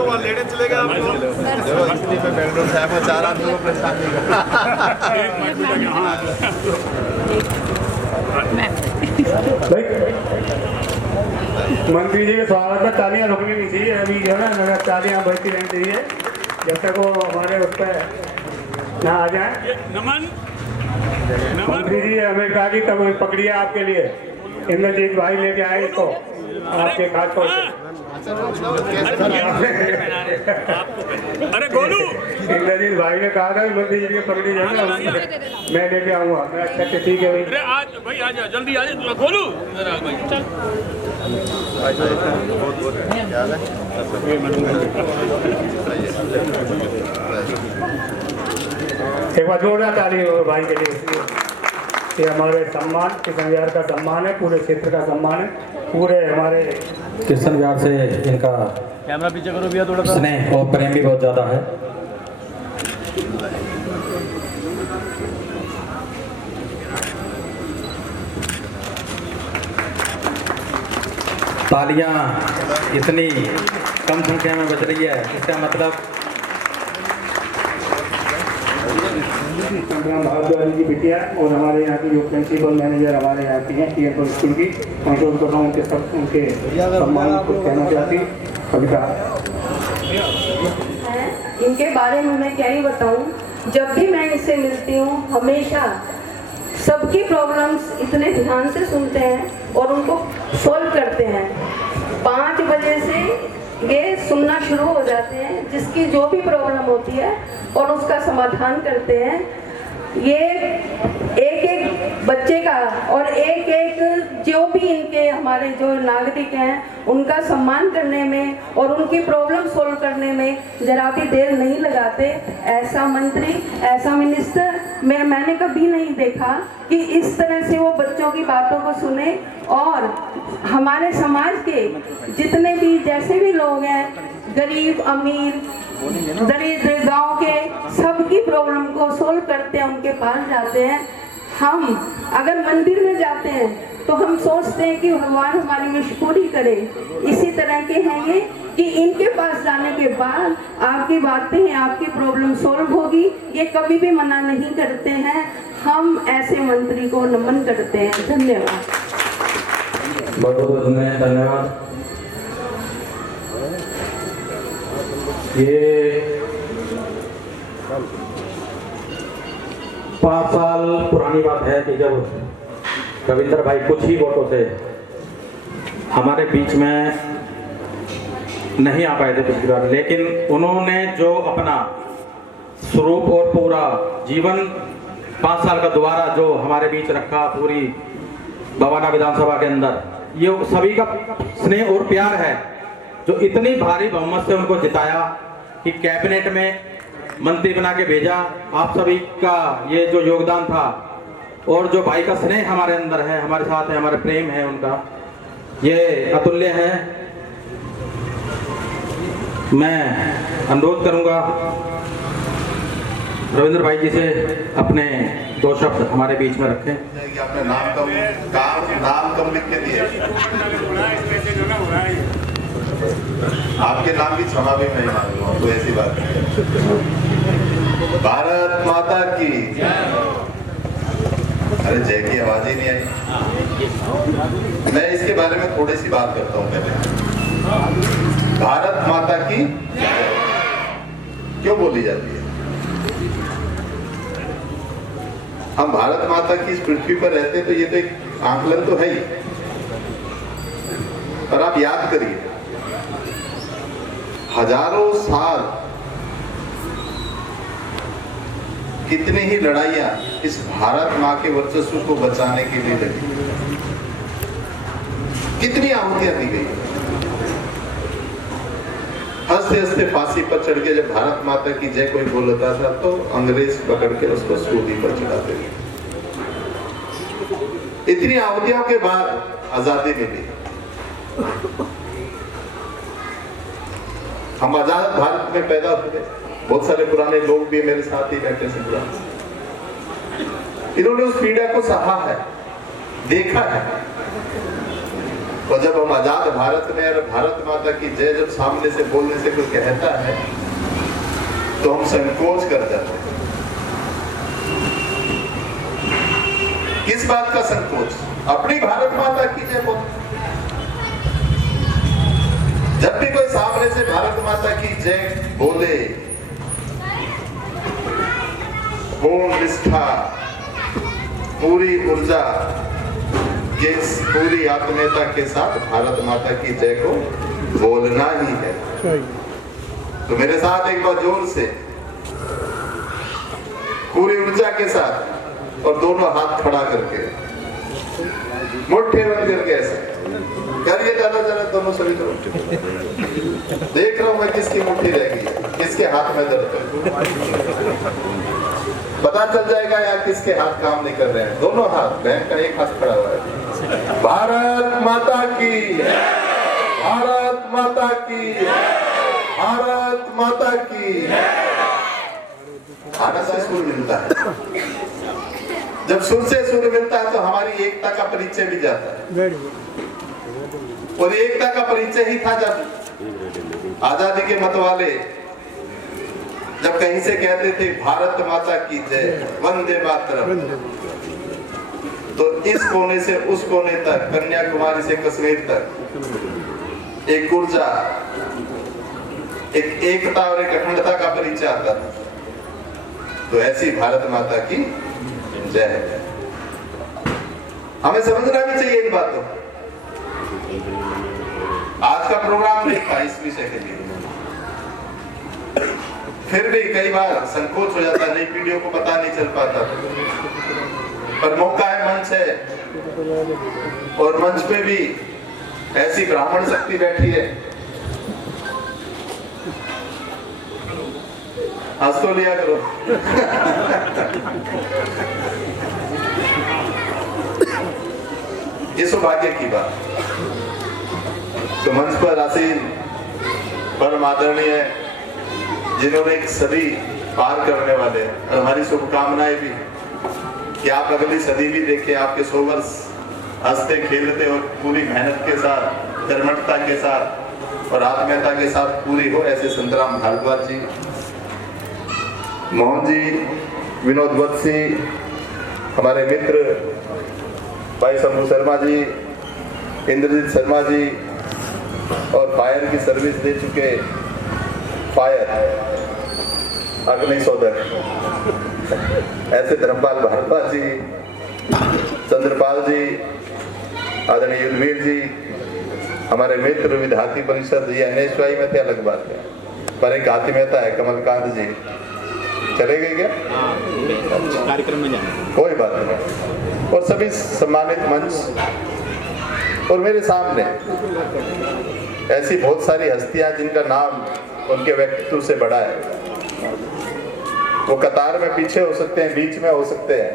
वहाँ लेने चले गए। बेंगलोर साहब को 4 आदमी को परेशान मंत्री जी के स्वागत में तालियां रुकनी नहीं चाहिए, अभी जो है ना तालियां बढ़ती रहनी चाहिए जब तक वो हमारे उस पर ना आ जाए। नमन मंत्री जी हमें कहा कि तब पकड़िए आपके लिए, इंद्रजीत भाई लेके आए इसको आपके खास तौर से। अरे गोलू, इंद्रजीत भाई ने कहा था कि मंत्री जी की पकड़ी जाए ना, मैं लेके आऊँगा। मैं अच्छा ठीक है भाई। अरे आज भाई आ जा, जल्दी आ जा गोलू, इधर आ भाई चल। एक बार जोरदार ताली हो भाई के लिए। ये हमारे सम्मान, किशन विहार का सम्मान है, पूरे क्षेत्र का सम्मान है, पूरे हमारे किशन विहार से इनका कैमरा पीछे करो भैया थोड़ा, स्नेह और प्रेम भी बहुत ज़्यादा है। तालियां इतनी कम संख्या में बज रही है, इसका मतलब संग्राम भारद्वाज की बिटिया और हमारे यहाँ की जो प्रिंसिपल मैनेजर हमारे यहाँ की हैं टीएन स्कूल की, कंट्रोल कर रहा हूँ उनके सब, उनके सम्मान को कहना चाहती कविता। इनके बारे में मैं क्या ही बताऊँ, जब भी मैं इनसे मिलती हूँ हमेशा सबकी प्रॉब्लम्स इतने ध्यान से सुनते हैं और उनको सॉल्व करते हैं। 5 बजे से ये सुनना शुरू हो जाते हैं, जिसकी जो भी प्रॉब्लम होती है और उसका समाधान करते हैं। ये एक एक बच्चे का और एक एक जो भी इनके हमारे जो नागरिक हैं उनका सम्मान करने में और उनकी प्रॉब्लम सॉल्व करने में जरा भी देर नहीं लगाते। ऐसा मंत्री, ऐसा मिनिस्टर मैंने कभी नहीं देखा कि इस तरह से वो बच्चों की बातों को सुने और हमारे समाज के जितने भी जैसे भी लोग हैं, गरीब अमीर दरिद्र गांव के, सबकी प्रॉब्लम को सॉल्व करते हैं, उनके पास जाते हैं। हम अगर मंदिर में जाते हैं तो हम सोचते हैं कि भगवान हमारी विश पूरी करे। इसी तरह के हैं ये कि इनके पास जाने के बाद आपकी बातें, आपकी प्रॉब्लम सॉल्व होगी, ये कभी भी मना नहीं करते हैं। हम ऐसे मंत्री को नमन करते हैं। धन्यवाद। बहुत बहुत धन्यवाद। ये 5 साल पुरानी बात है कि जब रविंद्र भाई कुछ ही वोटों से हमारे बीच में नहीं आ पाए थे पिछली बार, लेकिन उन्होंने जो अपना स्वरूप और पूरा जीवन 5 साल का दोबारा जो हमारे बीच रखा पूरी बवाना विधानसभा के अंदर, ये सभी का स्नेह और प्यार है जो इतनी भारी बहुमत से उनको जिताया कि कैबिनेट में मंत्री बना के भेजा। आप सभी का ये जो योगदान था और जो भाई का स्नेह हमारे अंदर है, हमारे साथ है, हमारे प्रेम है उनका, ये अतुल्य है। मैं अनुरोध करूंगा रविंद्र भाई जी से अपने 2 शब्द हमारे बीच में रखें। अपने नाम कम लिख के दिए, आपके नाम की क्षमा भी मैं मांगूंगा, कोई ऐसी बात नहीं। भारत माता की, अरे जय की आवाज ही नहीं आई। मैं इसके बारे में थोड़ी सी बात करता हूँ पहले। भारत माता की क्यों बोली जाती है? हम भारत माता की इस पृथ्वी पर रहते हैं तो ये तो एक आंकलन तो है ही, पर आप याद करिए हजारों साल कितनी ही लड़ाइयां इस भारत माँ के वर्चस्व को बचाने के लिए लड़ी, कितनी आहुतियां दी गई। हंसते हंसते फांसी पर चढ़ के जब भारत माता की जय कोई बोलता था तो अंग्रेज पकड़ के उसको सूली पर चढ़ाते थे। इतनी आहुतियों के बाद आजादी मिली। हम आजाद भारत में पैदा हुए, बहुत सारे पुराने लोग भी मेरे साथ ही बैठे से जुड़ा, इन्होंने उस पीड़ा को सहा है, देखा है। और जब हम आजाद भारत में और भारत माता की जय जब सामने से बोलने से कोई कहता है तो हम संकोच कर जाते हैं। किस बात का संकोच? अपनी भारत माता की जय बोल। जब भी कोई सामने से भारत माता की जय बोले पूर्ण निष्ठा, पूरी ऊर्जा के पूरी आत्मीयता के साथ भारत माता की जय को बोलना ही है। तो मेरे साथ एक बार जोर से पूरी ऊर्जा के साथ और दोनों हाथ खड़ा करके मुट्ठी बंद करके ऐसे करिए, ज्यादा ज्यादा दोनों सभी तरफ। देख रहा हूं मैं किसकी मुट्ठी रहेगी, किसके हाथ में दर्द है, पता चल जाएगा यार किसके हाथ काम नहीं कर रहे हैं। दोनों हाथ, बहन का एक हाथ खड़ा हुआ है। भारत माता की, भारत माता की, भारत माता की। आना से सुर मिलता है, जब सुर से सुर मिलता है तो हमारी एकता का परिचय भी जाता है। और एकता का परिचय ही था जब आजादी के मतवाले जब कहीं से कहते थे भारत माता की जय, वंदे मातरम, तो इस कोने से उस कोने तक, कन्याकुमारी से कश्मीर तक एक ऊर्जा, एक एकता और एक अखंडता का परिचय आता था। तो ऐसी भारत माता की जय है। हमें समझना भी चाहिए इन बातों। आज का प्रोग्राम नहीं था इस विषय के लिए, फिर भी कई बार संकोच हो जाता, नई पीढ़ियों को पता नहीं चल पाता, पर मौका है, मंच है, और मंच पे भी ऐसी ब्राह्मण शक्ति बैठी है। हंस तो लिया करो। ये सौभाग्य की बात। तो मंच पर आसीन परम आदरणीय जिन्होंने एक सदी पार करने वाले, और हमारी शुभकामनाएं भी कि आप अगली सदी भी देखें, आपके 100 वर्ष हंसते खेलते और पूरी मेहनत के साथ, कर्मठता के साथ और आत्मीयता के साथ पूरी हो। ऐसे संतराम भारद्वाज जी, मोहन जी, विनोद वत्सी, हमारे मित्र भाई शंभू शर्मा जी, इंद्रजीत शर्मा जी, और फायर की सर्विस दे चुके फायर अग्नि शोधक ऐसे धर्मपाल भारद्वाज जी, चंद्रपाल जी, आदरणीय युद्धवीर जी, हमारे मित्र विद्यार्थी परिषद, ये NSY में थे अलग बात है, पर एक आत्मीयता है। कमलकांत जी चले गए क्या? कार्यक्रम में जाना, कोई बात नहीं। और सभी सम्मानित मंच और मेरे सामने ऐसी बहुत सारी हस्तियां जिनका नाम उनके व्यक्तित्व से बड़ा है। वो कतार में पीछे हो सकते हैं, बीच में हो सकते हैं,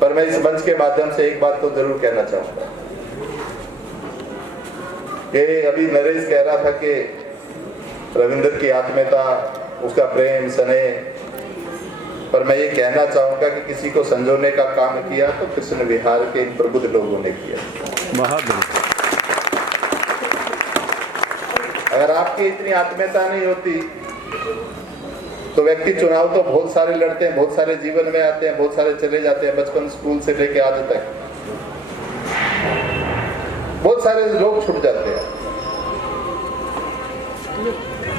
पर मैं इस मंच के माध्यम से एक बात तो जरूर कहना चाहूंगा कि अभी नरेश कह रहा था कि रविंद्र की आत्मीयता, उसका प्रेम स्नेह, पर मैं ये कहना चाहूंगा कि किसी को संजोने का काम किया तो कृष्ण विहार के इन प्रबुद्ध लोगों ने किया। अगर आपकी इतनी आत्मीयता नहीं होती तो व्यक्ति चुनाव तो बहुत सारे लड़ते हैं, बहुत सारे जीवन में आते हैं, बहुत सारे चले जाते हैं, बचपन स्कूल से लेके आज तक बहुत सारे लोग छूट जाते हैं,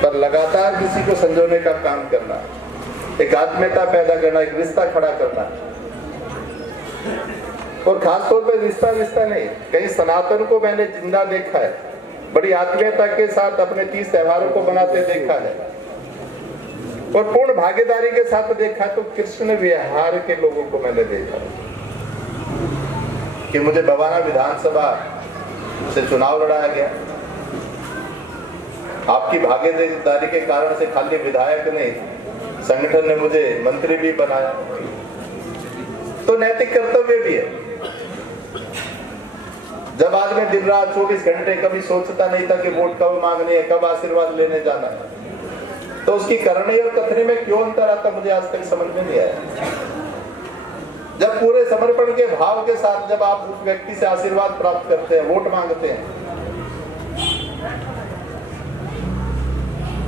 पर लगातार किसी को संजोने का काम करना, एक आत्मीयता पैदा करना, एक रिश्ता खड़ा करना, और खासतौर पर रिश्ता नहीं, कहीं सनातन को मैंने जिंदा देखा है, बड़ी आत्मीयता के साथ अपने 30 त्योहारों को बनाते देखा है और पूर्ण भागीदारी के साथ देखा। तो कृष्ण विहार के लोगों को मैंने देखा कि मुझे बवाना विधानसभा से चुनाव लड़ाया गया, आपकी भागीदारी के कारण से खाली विधायक नहीं, संगठन ने मुझे मंत्री भी बनाया, तो नैतिक कर्तव्य भी है। जब आज मैं दिन रात 24 घंटे कभी सोचता नहीं था कि वोट कब मांगनी है, कब आशीर्वाद लेने जाना है, तो उसकी करनी और कथनी में क्यों अंतर आता मुझे आज तक समझ में नहीं आया। जब पूरे समर्पण के भाव के साथ जब आप उस व्यक्ति से आशीर्वाद प्राप्त करते हैं, वोट मांगते हैं,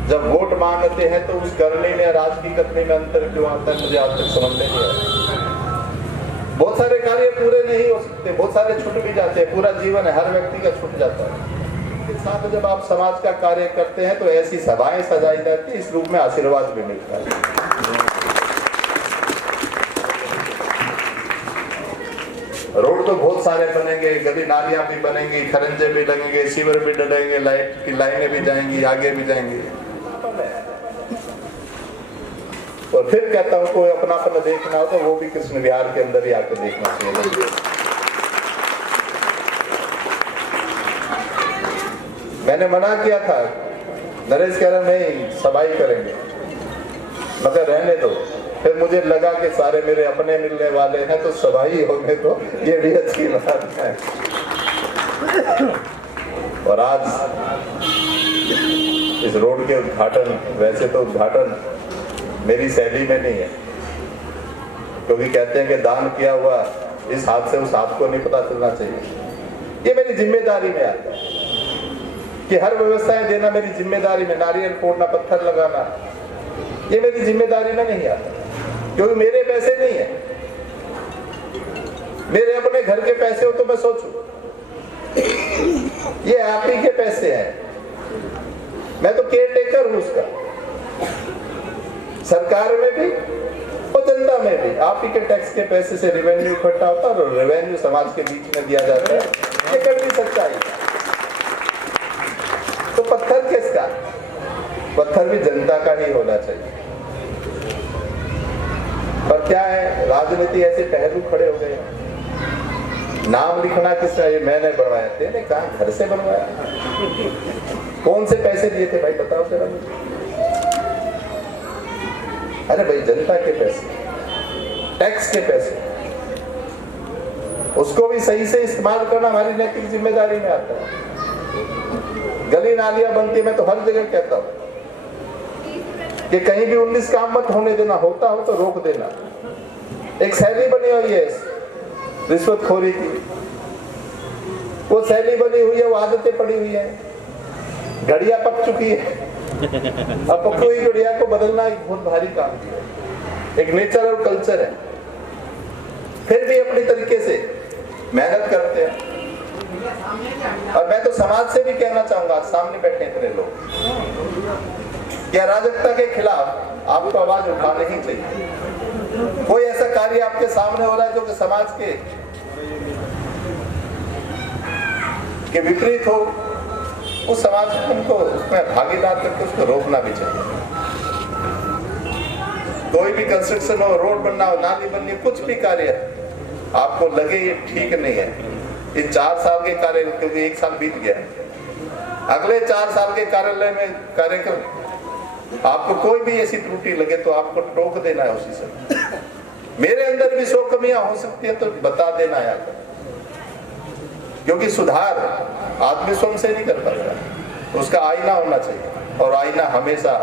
जब वोट मांगते हैं, तो उस करने में और आज की कथनी में अंतर क्यों आता है मुझे आज तक समझ में नहीं आया। बहुत सारे कार्य पूरे नहीं हो सकते, बहुत सारे छूट भी जाते हैं, पूरा जीवन है हर व्यक्ति का छूट जाता है। इसके साथ जब आप समाज का कार्य करते हैं तो ऐसी सभाएं सजाई जाती है, इस रूप में आशीर्वाद भी मिलता है। रोड तो बहुत सारे बनेंगे, गली नालियां भी बनेंगी, खरंजे भी लगेंगे, सीवर भी डलेंगे, लाइट की लाइनें भी जाएंगी, आगे भी जाएंगी। और फिर कहता हूँ कोई अपनापन देखना हो तो वो भी कृष्ण विहार के अंदर ही आके देखना चाहिए। मैंने मना किया था, नरेश कह रहा नहीं सफाई करेंगे, मगर रहने दो। फिर मुझे लगा कि सारे मेरे अपने मिलने वाले हैं तो सफाई होने दो, ये भी अच्छी बात है। और आज इस रोड के उद्घाटन, वैसे तो उद्घाटन मेरी शैली में नहीं है, क्योंकि कहते हैं कि दान किया हुआ इस हाथ से उस हाथ को नहीं पता चलना चाहिए। ये मेरी जिम्मेदारी में आता है कि हर व्यवस्थाएं देना मेरी जिम्मेदारी में, नारियल फोड़ना, पत्थर लगाना, ये मेरी जिम्मेदारी में नहीं आता, क्योंकि मेरे पैसे नहीं है। मेरे अपने घर के पैसे हो तो मैं सोचूं, ये आप ही के पैसे हैं, मैं तो केयर टेकर हूं उसका, सरकार में भी और जनता में भी। आप ही के टैक्स के पैसे से रेवेन्यू इकट्ठा होता है और रेवेन्यू समाज के बीच में दिया जाता है, ये कभी सच्चाई है। तो पत्थर किसका? पत्थर भी जनता का ही होना चाहिए। पर क्या है, राजनीति ऐसे पहलू खड़े हो गए। नाम लिखना किसका? ये मैंने बनवाया, तेने कहा घर से बनवाया? कौन से पैसे दिए थे भाई बताओ जरा मुझे। अरे भाई जनता के पैसे, टैक्स के पैसे, उसको भी सही से इस्तेमाल करना हमारी नैतिक जिम्मेदारी में आता है। गली नालियां बनती है, मैं तो हर जगह कहता हूं कि कहीं भी 19 काम मत होने देना, होता हो तो रोक देना। एक शैली बनी हुई है रिश्वतखोरी की, वो शैली बनी हुई है, वो आदतें पड़ी हुई है, घड़िया पक चुकी है। अब पकी हुई घड़िया को बदलना एक बहुत भारी काम है, एक नेचर और कल्चर है। फिर भी अपनी तरीके से मेहनत करते हैं। और मैं तो समाज से भी कहना चाहूंगा, सामने बैठे इतने लोग, कि अराजकता के खिलाफ आपको आवाज उठानी ही चाहिए। कोई ऐसा कार्य आपके सामने हो रहा है जो कि समाज के विपरीत हो, उस समाज को उनको उसमें भागीदार करके उसको रोकना भी चाहिए। कोई भी कंस्ट्रक्शन हो, रोड बनना हो, नाली बननी हो, कुछ भी कार्य आपको लगे ये ठीक नहीं है, इन 4 साल के कार्य, क्योंकि 1 साल बीत गया, अगले 4 साल के कार्यालय में कार्यक्रम आपको कोई भी ऐसी त्रुटि लगे तो आपको टोक देना है उसी समय। मेरे अंदर भी 100 कमियां हो सकती है तो बता देना है, क्योंकि सुधार आदमी स्वयं से नहीं कर पाता, उसका आईना होना चाहिए। और आईना हमेशा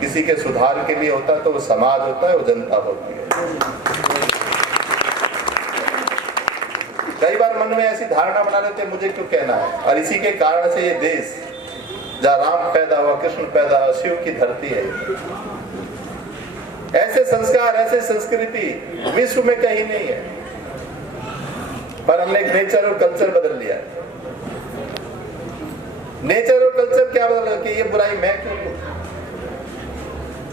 किसी के सुधार के लिए होता है, तो वो समाज होता है, वो जनता होती है। कई बार मन में ऐसी धारणा बना लेते हैं मुझे क्यों कहना है, और इसी के कारण से ये देश जहाँ राम पैदा हुआ, कृष्ण पैदा हुआ, शिव की धरती है। ऐसे संस्कार, ऐसे संस्कृति विश्व में कहीं नहीं है, पर हमने एक नेचर और कल्चर बदल लिया। नेचर और कल्चर क्या बदल कि ये बुराई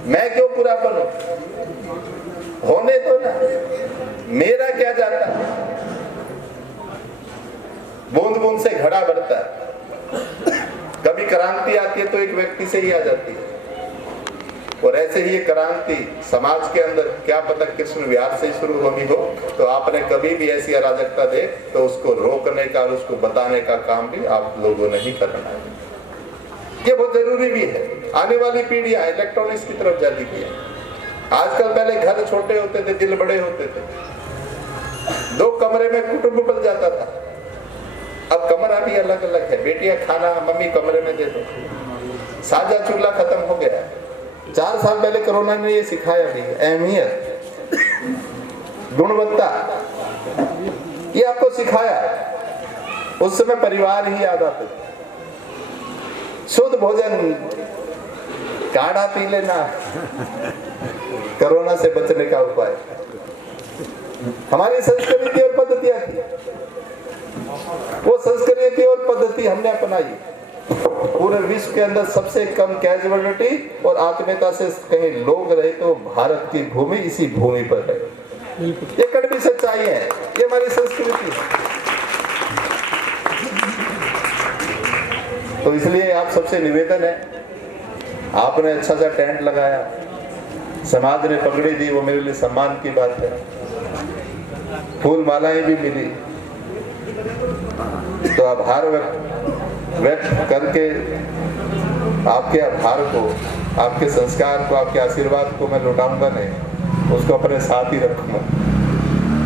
मैं क्यों बुरा बनूं? होने दो ना, मेरा क्या जाता है। बूंद बूंद से घड़ा बढ़ता है। कभी क्रांति आती है तो एक व्यक्ति से ही आ जाती है, और ऐसे ही ये क्रांति समाज के अंदर क्या पता कृष्ण विहार से शुरू होनी हो, तो आपने कभी भी ऐसी अराजकता दे तो उसको रोकने का और उसको बताने का काम भी आप लोगों ने ही करना है। ये बहुत जरूरी भी है। आने वाली पीढ़ियां इलेक्ट्रॉनिक्स की तरफ जाती है। आजकल पहले घर छोटे होते थे, दिल बड़े होते थे, 2 कमरे में कुटुंब पल जाता था। अब कमरा भी अलग अलग है, बेटियां खाना मम्मी कमरे में दे दो, साझा चूल्हा खत्म हो गया। 4 साल पहले कोरोना ने ये सिखाया भी, अहमियत, गुणवत्ता, ये आपको सिखाया। उस समय परिवार ही याद आते थे, शुद्ध भोजन, काढ़ा पी लेना कोरोना से बचने का उपाय। हमारी संस्कृति और पद्धतियां थी, वो संस्कृति और पद्धति हमने अपनाई। पूरे विश्व के अंदर सबसे कम कैजुअलिटी और आत्मीयता से कहीं लोग रहे तो भारत की भूमि इसी भूमि पर है। ये कड़वी सच्चाई है, ये हमारी संस्कृति है। तो इसलिए आप सबसे निवेदन है, आपने अच्छा सा टेंट लगाया, समाज ने पगड़ी दी, वो मेरे लिए सम्मान की बात है। फूल मालाएं भी मिली, तो आभार व्यक्त करके आपके आभार को, आपके संस्कार को, आपके आशीर्वाद को मैं लौटाऊंगा नहीं, उसको अपने साथ ही रखूंगा।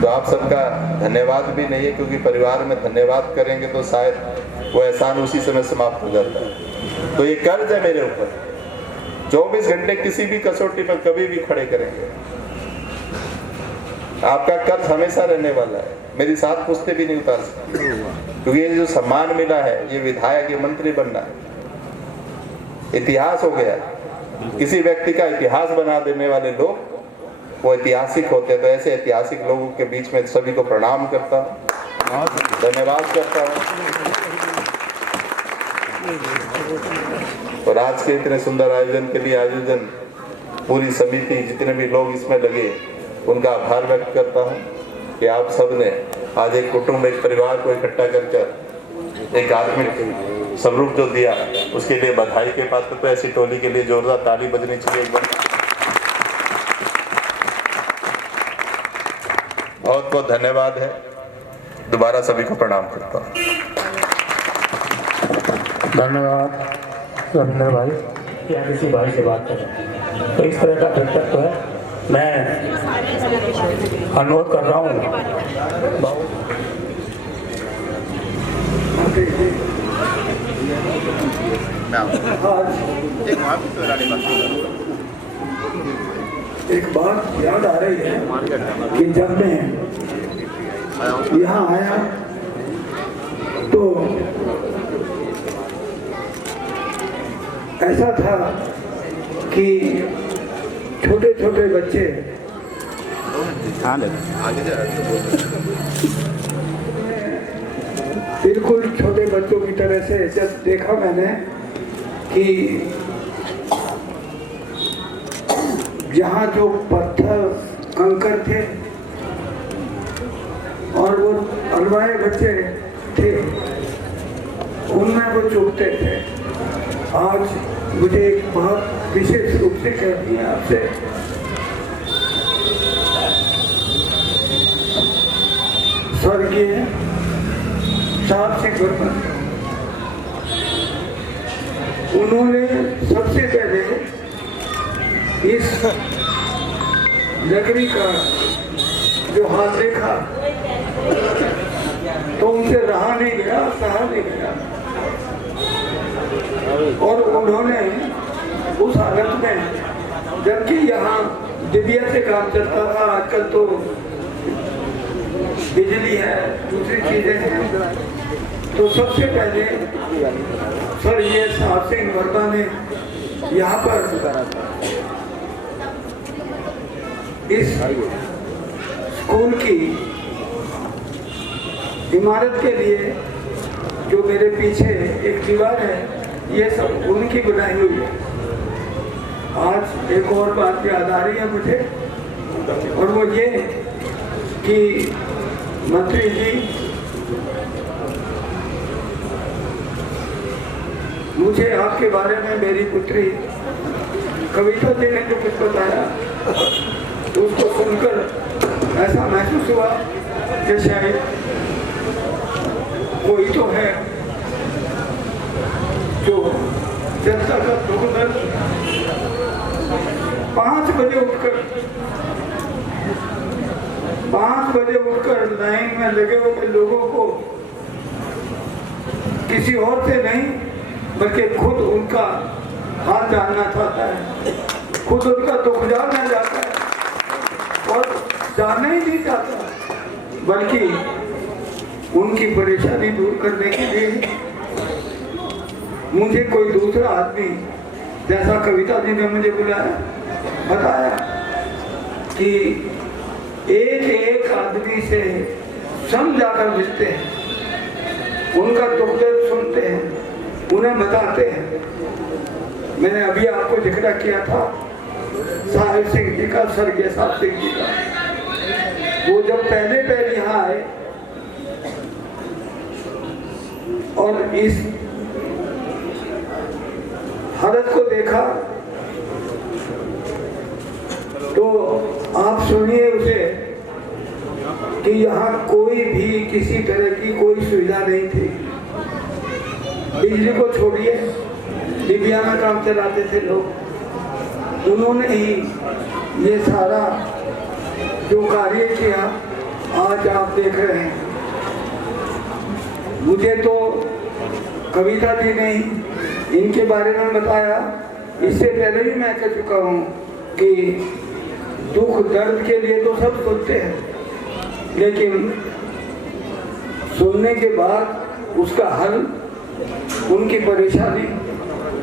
तो आप सबका धन्यवाद भी नहीं है, क्योंकि परिवार में धन्यवाद करेंगे तो शायद वो एहसान उसी समय समाप्त हो जाता है। तो ये कर्ज है मेरे ऊपर, 24 घंटे किसी भी कसौटी पर कभी भी खड़े करेंगे। आपका कर्ज हमेशा रहने वाला है, मेरी 7 पुश्तें भी नहीं उतार सकती, क्योंकि ये जो सम्मान मिला है, ये विधायक, ये मंत्री बनना है, इतिहास हो गया। किसी व्यक्ति का इतिहास बना देने वाले लोग वो ऐतिहासिक होते हैं। तो ऐसे ऐतिहासिक लोगों के बीच में सभी को प्रणाम करता हूँ, धन्यवाद करता हूँ। और आज के इतने सुंदर आयोजन के लिए पूरी समिति, जितने भी लोग इसमें लगे, उनका आभार व्यक्त करता हूँ कि आप सब ने आज एक कुटुंब, एक परिवार को इकट्ठा कर एक आत्मिक स्वरूप जो दिया, उसके लिए बधाई के पात्र। तो ऐसी टोली के लिए जोरदार ताली बजनी चाहिए एक बार। बहुत बहुत धन्यवाद है, दोबारा सभी को प्रणाम करता हूँ। धन्यवाद रविंद्र भाई, या किसी भाई से बात करें तो इस तरह का व्यक्तित्व है। मैं अनुरोध कर रहा हूँ एक बात याद आ रही है कि जब मैं यहाँ आया तो ऐसा था कि छोटे छोटे बच्चे बिल्कुल छोटे बच्चों की तरह से जब देखा मैंने कि जहाँ जो पत्थर कंकर थे और वो अलवाए बच्चे थे, उनमें वो चुभते थे। आज मुझे एक बहुत विशेष रूप से कहती है आपसे, स्वर्गीय साहब सिंह वर्मा, उन्होंने सबसे पहले इस नगरी का जो हाल देखा तो उनसे रहा नहीं गया, सहा नहीं गया, और उन्होंने उस हालत में, जबकि यहाँ डिबिया से काम चलता था, आजकल तो बिजली है, दूसरी चीजें हैं, तो सबसे पहले सर ये साहब सिंह वर्मा ने यहाँ पर इस स्कूल की इमारत के लिए, जो मेरे पीछे एक दीवार है, ये सब उनकी बनाई हुई है। आज एक और बात याद आ रही है मुझे, और वो ये कि मंत्री जी मुझे आपके बारे में मेरी पुत्री कविता जी ने जो कुछ बताया, तो उसको सुनकर ऐसा महसूस हुआ कि शायद कोई तो है जो जनता का दुख दर्द 5 बजे उठकर लाइन में लगे हुए लोगों को किसी और से नहीं बल्कि खुद उनका हाल जानना चाहता है, खुद उनका दुख जानना चाहता है, और जानना ही नहीं चाहता बल्कि उनकी परेशानी दूर करने के लिए मुझे कोई दूसरा आदमी, जैसा कविता जी ने मुझे बुलाया, बताया कि एक एक आदमी से समझाकर मिलते हैं, उनका दुख दर्द सुनते हैं, उन्हें बताते हैं। मैंने अभी आपको जिक्र किया था साहिब सिंह जी का, स्वर्गीय साहिब सिंह जी का। वो जब पहले पहले यहाँ आए और इस हालत को देखा तो आप सुनिए उसे कि यहाँ कोई भी किसी तरह की कोई सुविधा नहीं थी। बिजली को छोड़िए, डिबिया में काम चलाते थे लोग। उन्होंने ही ये सारा जो कार्य किया आज आप देख रहे हैं। मुझे तो कविता जी ने इनके बारे में बताया, इससे पहले भी मैं कह चुका हूँ कि दुख दर्द के लिए तो सब सोचते हैं, लेकिन सुनने के बाद उसका हल, उनकी परेशानी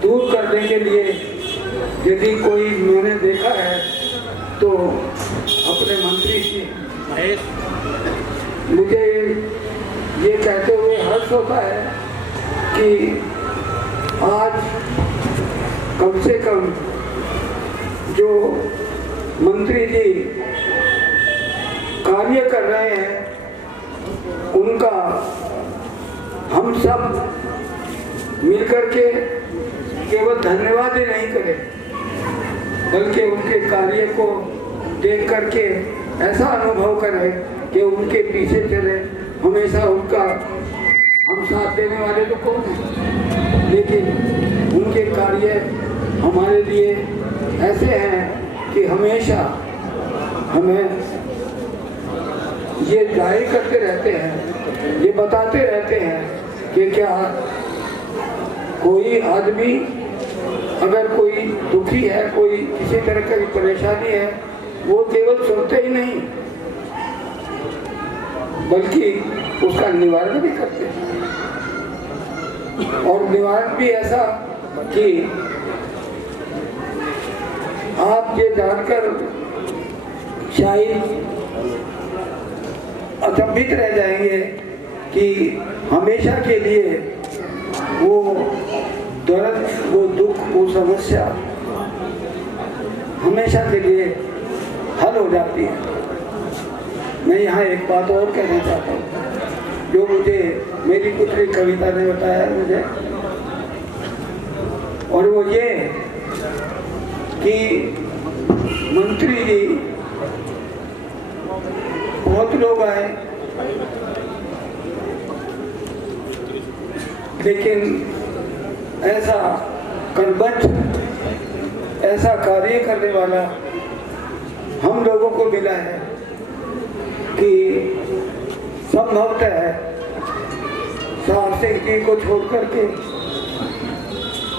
दूर करने के लिए यदि कोई मैंने देखा है तो अपने मंत्री जी, मुझे ये कहते हुए हर्ष होता है कि आज कम से कम जो मंत्री जी कार्य कर रहे हैं उनका हम सब मिलकर के केवल धन्यवाद ही नहीं करें, बल्कि उनके कार्य को देख करके ऐसा अनुभव करें कि उनके पीछे चले। हमेशा उनका हम साथ देने वाले तो कौन है, लेकिन उनके कार्य हमारे लिए ऐसे हैं कि हमेशा हमें ये जाहिर करते रहते हैं, ये बताते रहते हैं कि क्या कोई आदमी अगर कोई दुखी है, कोई किसी तरह की परेशानी है, वो केवल सुनते ही नहीं बल्कि उसका निवारण भी करते हैं। और निवारण भी ऐसा कि आप ये जानकर शायद अचंभित रह जाएंगे कि हमेशा के लिए वो दर्द, वो दुख, वो समस्या हमेशा के लिए हल हो जाती है। मैं यहाँ एक बात और कहना चाहता हूँ जो मुझे मेरी पुत्री कविता ने बताया मुझे, और वो ये कि मंत्री जी बहुत लोग आए, लेकिन ऐसा करबट, ऐसा कार्य करने वाला हम लोगों को मिला है कि संभवतः साहब सिंह जी को छोड़ करके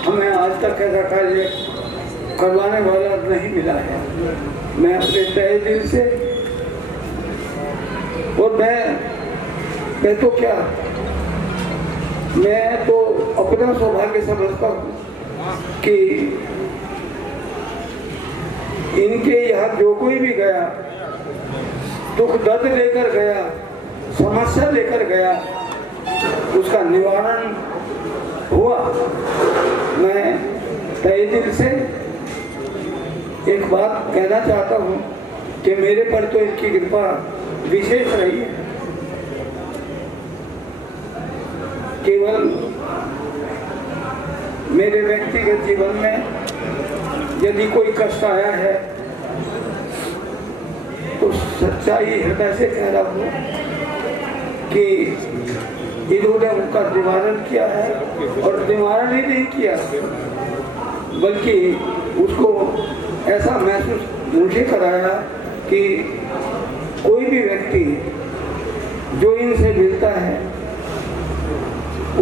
हमें आज तक ऐसा कार्य करवाने वाला नहीं मिला है। मैं अपने तहे दिल से, और मैं तो क्या, मैं तो अपना सौभाग्य समझता हूँ कि इनके यहाँ जो कोई भी गया, दुख दर्द लेकर गया, समस्या लेकर गया, उसका निवारण हुआ। मैं तहे दिल से एक बात कहना चाहता हूँ कि मेरे पर तो इनकी कृपा विशेष रही है। केवल मेरे व्यक्तिगत जीवन में यदि कोई कष्ट आया है तो सच्चाई हृदय से कह रहा हूँ कि इन्होंने उनका निवारण किया है, और निवारण ही नहीं किया बल्कि उसको ऐसा महसूस मुझे कराया कि कोई भी व्यक्ति जो इनसे मिलता है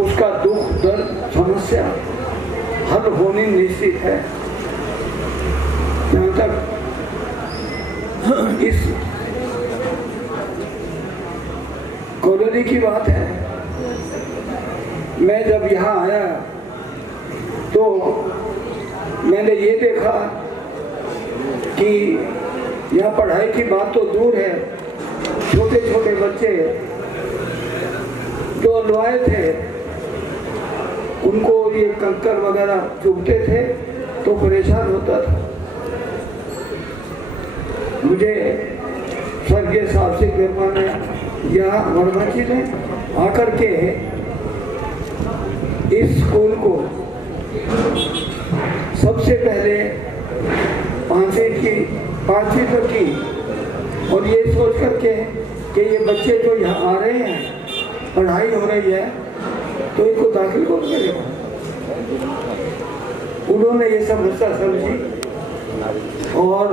उसका दुख दर्द समस्या हल होनी निश्चित है। जहाँ तक इस कॉलोनी की बात है, मैं जब यहाँ आया तो मैंने ये देखा कि यहाँ पढ़ाई की बात तो दूर है, छोटे छोटे बच्चे जो अलवाए थे उनको ये कंकर वगैरह चुभते थे तो परेशान होता था। मुझे स्वर्गीय स्वर्गीय साहब से कृपा ने या वर्मा जी ने आकर के इस स्कूल को सबसे पहले 5वीं तक की, और ये सोच करके कि ये बच्चे जो यहाँ आ रहे हैं, पढ़ाई हो रही है, तो इनको दाखिल कौन करेगा। उन्होंने ये समस्या समझी और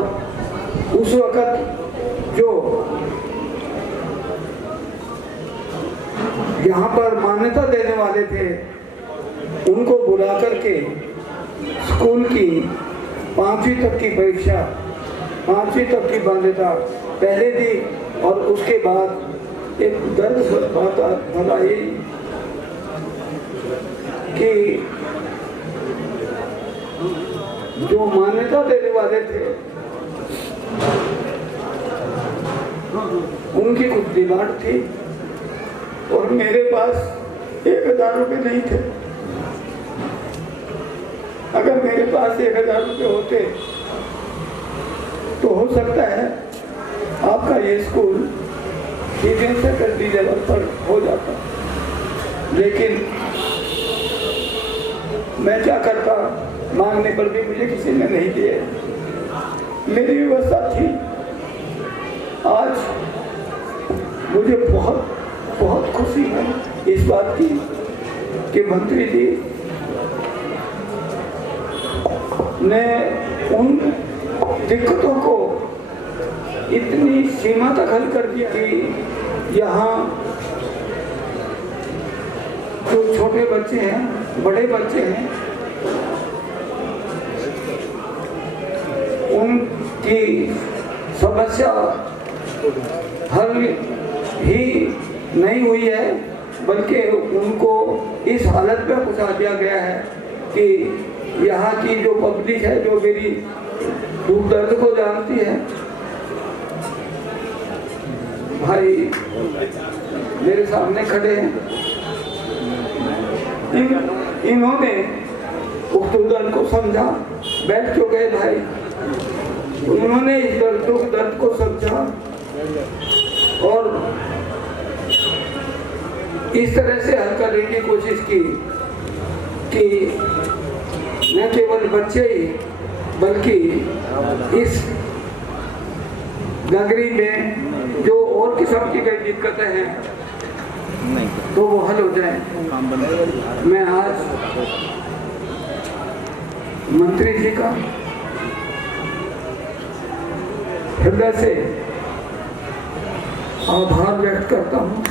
उस वक़्त जो यहाँ पर मान्यता देने वाले थे उनको बुला करके स्कूल की 5वीं तक की परीक्षा, 5वीं तक की मान्यता पहले दी और उसके बाद एक दर्द बात आई कि जो मान्यता देने वाले थे उनकी कुछ डिमांड थी और मेरे पास 1000 रुपये नहीं थे। अगर मेरे पास 1000 रुपये होते तो हो सकता है आपका ये स्कूल सीनियर सेकेंडरी लेवल पर हो जाता, लेकिन मैं क्या करता, मांगने पर भी मुझे किसी ने नहीं दिए। मेरी व्यवस्था थी। आज मुझे बहुत बहुत खुशी है इस बात की कि मंत्री जी ने उन दिक्कतों को इतनी सीमा तक हल कर दिया कि यहाँ जो छोटे बच्चे हैं, बड़े बच्चे हैं, उनकी समस्या हल ही नहीं हुई है, बल्कि उनको इस हालत में पहुंचा दिया गया है कि यहाँ की जो पब्लिक है, जो मेरी दुख दर्द को जानती है, भाई मेरे सामने खड़े हैं, इन्होंने उक्त दर्द को समझा, बैठ चुके हैं भाई, उन्होंने इस दर्द को समझा और इस तरह से हल करने की कोशिश की कि न केवल बच्चे ही बल्कि इस नगरी में जो और किस्म की कई दिक्कतें हैं तो वो हल हो जाए। मैं आज मंत्री जी का हृदय से आभार व्यक्त करता हूँ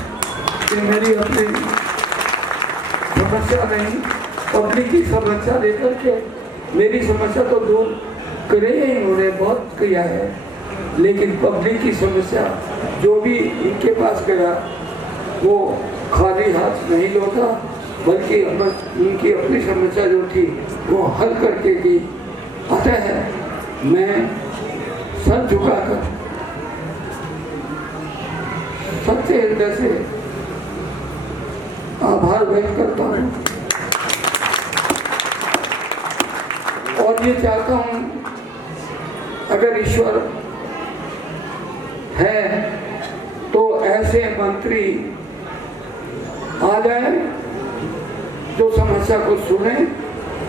कि मेरी अपनी समस्या नहीं, पब्लिक की समस्या लेकर के मेरी समस्या तो दूर करे ही उन्होंने बहुत किया है, लेकिन पब्लिक की समस्या जो भी इनके पास गया वो खाली हाथ नहीं लौटा, बल्कि उनकी अपनी समस्या जो थी वो हल करके दी। अतः मैं सर झुकाकर सच्चे हृदय से आभार व्यक्त करता हूँ और ये चाहता हूँ अगर ईश्वर है तो ऐसे मंत्री आ जाए जो समस्या को सुने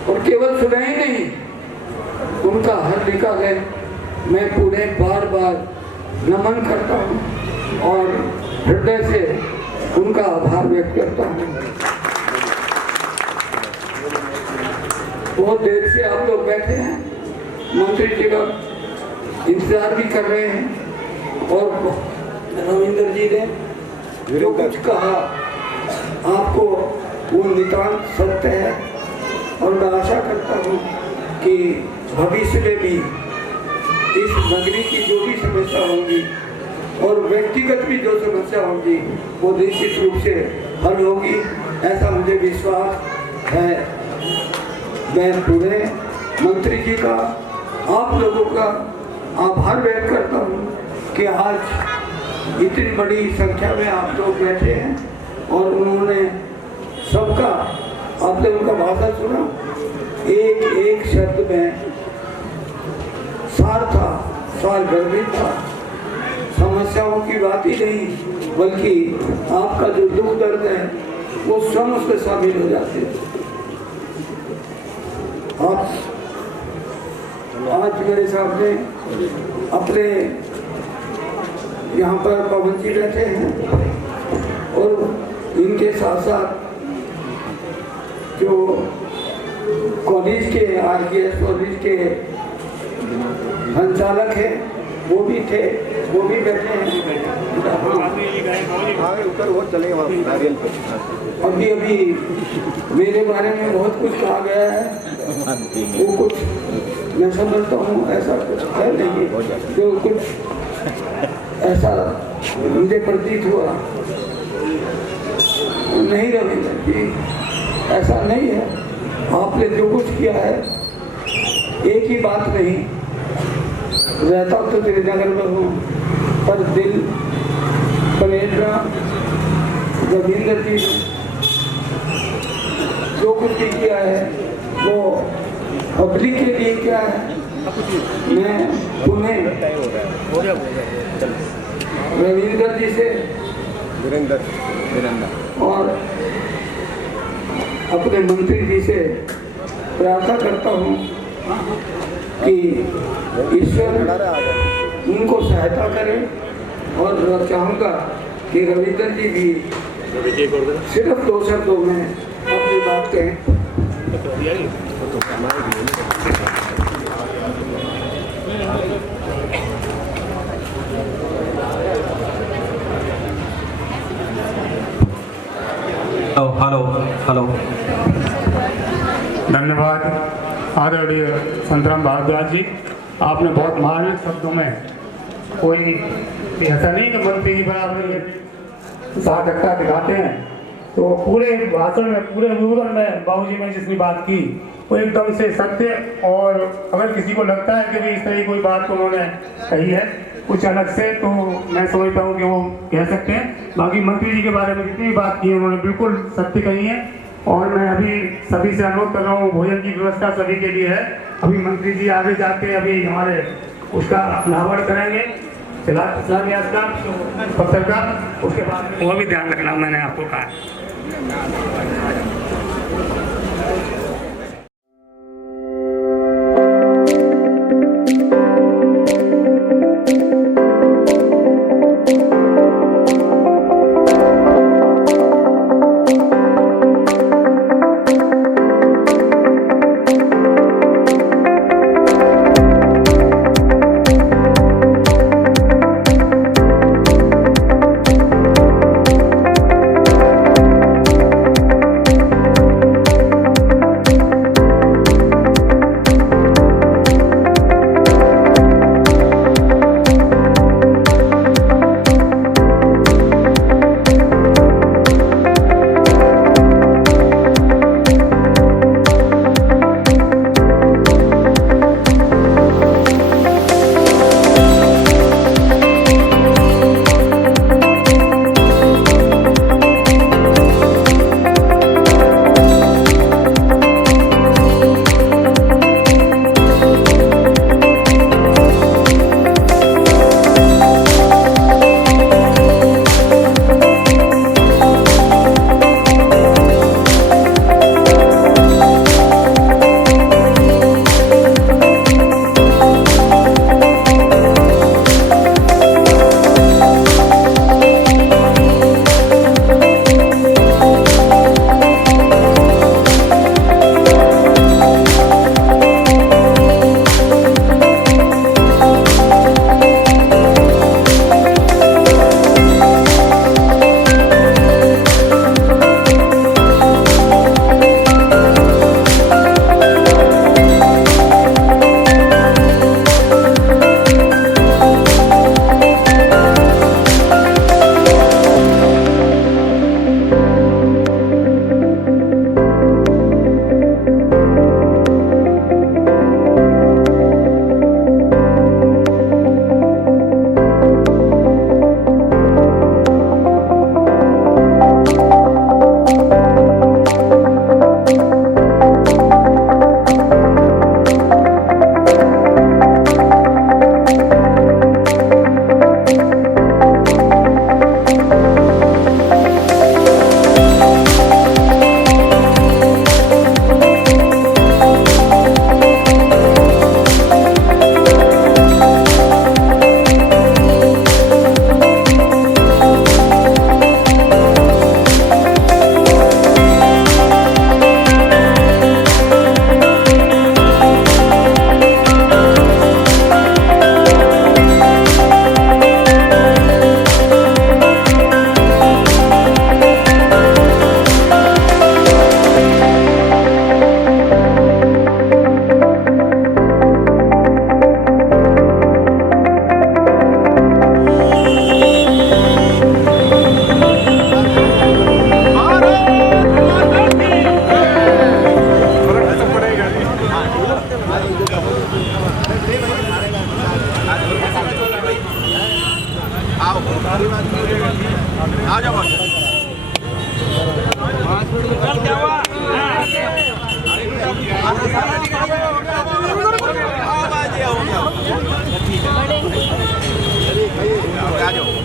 और केवल सुने ही नहीं, उनका हल निकाले। मैं पूरे बार बार नमन करता हूँ और हृदय से उनका आभार व्यक्त करता हूँ। बहुत देर से आप लोग बैठे हैं, मंत्री जी का इंतजार भी कर रहे हैं और रविंद्र जी ने जो कुछ कहा आपको वो नितांत सत्य है और मैं आशा करता हूँ कि भविष्य में भी इस नगरी की जो भी समस्या होंगी और व्यक्तिगत भी जो समस्या होंगी वो निश्चित रूप से हल होगी, ऐसा मुझे विश्वास है। मैं पूरे मंत्री जी का, आप लोगों का आभार व्यक्त करता हूँ कि आज इतनी बड़ी संख्या में आप लोग बैठे हैं और उन्होंने सबका, आपने उनका भाषण सुना, एक एक शब्द में सार था, सार गर्भित था, समस्याओं की बात ही नहीं, बल्कि आपका जो दुख दर्द है वो स्वयं उसमें शामिल हो जाते हैं। आज मेरे सामने अपने यहाँ पर पवन जी बैठे हैं और इनके साथ साथ जो कॉलेज के RKS कॉलेज के संचालक हैं वो भी थे, वो भी बैठे हैं। अभी अभी मेरे बारे में बहुत कुछ कहा गया है, वो कुछ मैं समझता हूँ ऐसा कुछ है नहीं, जो कुछ ऐसा मुझे प्रतीत हुआ नहीं रविंद्र जी, ऐसा नहीं है। आपने जो कुछ किया है, एक ही बात नहीं, रहता तो श्रीनगर में हूँ, पर दिल प्रेरणा रविंद्र जी जो कुछ भी किया है वो पब्लिक के लिए क्या है। मैं पुणे रविंद्र जी से और अपने मंत्री जी से प्रार्थना करता हूँ कि ईश्वर उनको सहायता करे, और चाहूँगा कि रविंद्र जी भी सिर्फ 2 शब्दों में अपनी बात कहें। हेलो हेलो, धन्यवाद आदरणीय संतराम भारद्वाज जी, आपने बहुत मार्मिक शब्दों में, कोई ऐसा नहीं कि मंत्री जी बराबर सार्थकता दिखाते हैं, तो पूरे भाषण में, पूरे विवरण में बाबूजी ने जितनी बात की वो एकदम से सत्य, और अगर किसी को लगता है कि भी इस तरह की कोई बात उन्होंने कही है कुछ अलग से, तो मैं समझता हूँ कि वो कह सकते हैं। बाकी मंत्री जी के बारे में जितनी भी बात की है उन्होंने बिल्कुल सत्य कही है, और मैं अभी सभी से अनुरोध कर रहा हूँ, भोजन की व्यवस्था सभी के लिए है। अभी मंत्री जी आगे जाके अभी हमारे उसका अनावरण करेंगे, शिलान्यास का, पत्थर का, उसके बाद वो भी ध्यान रखना मैंने आपको कहा। आ जाओ क्या हुआ आ जाओ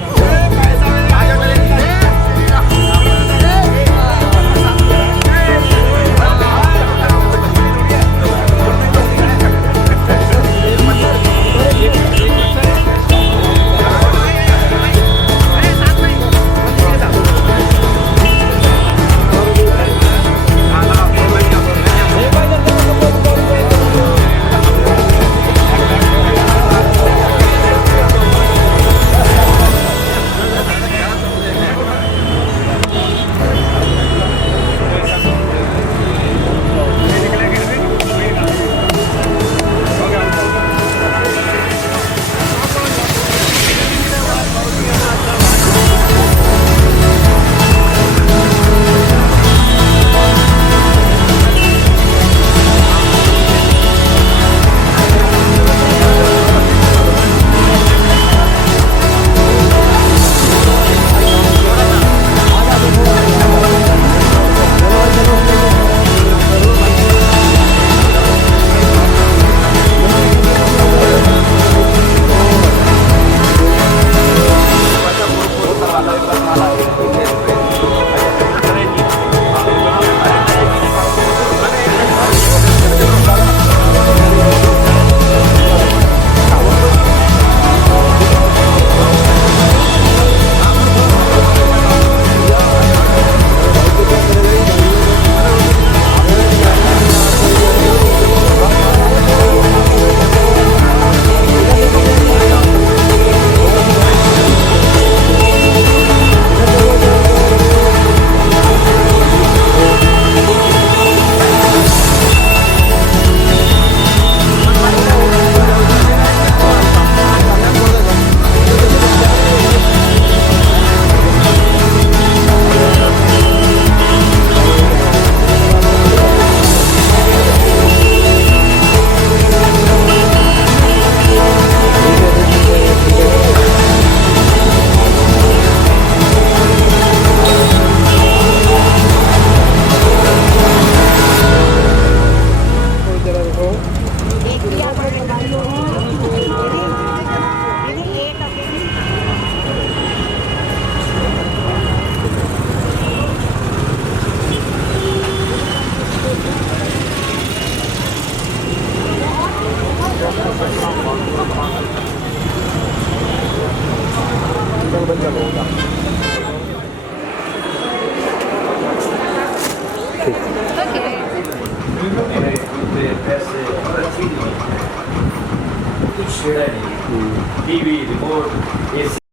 TV, remote, AC.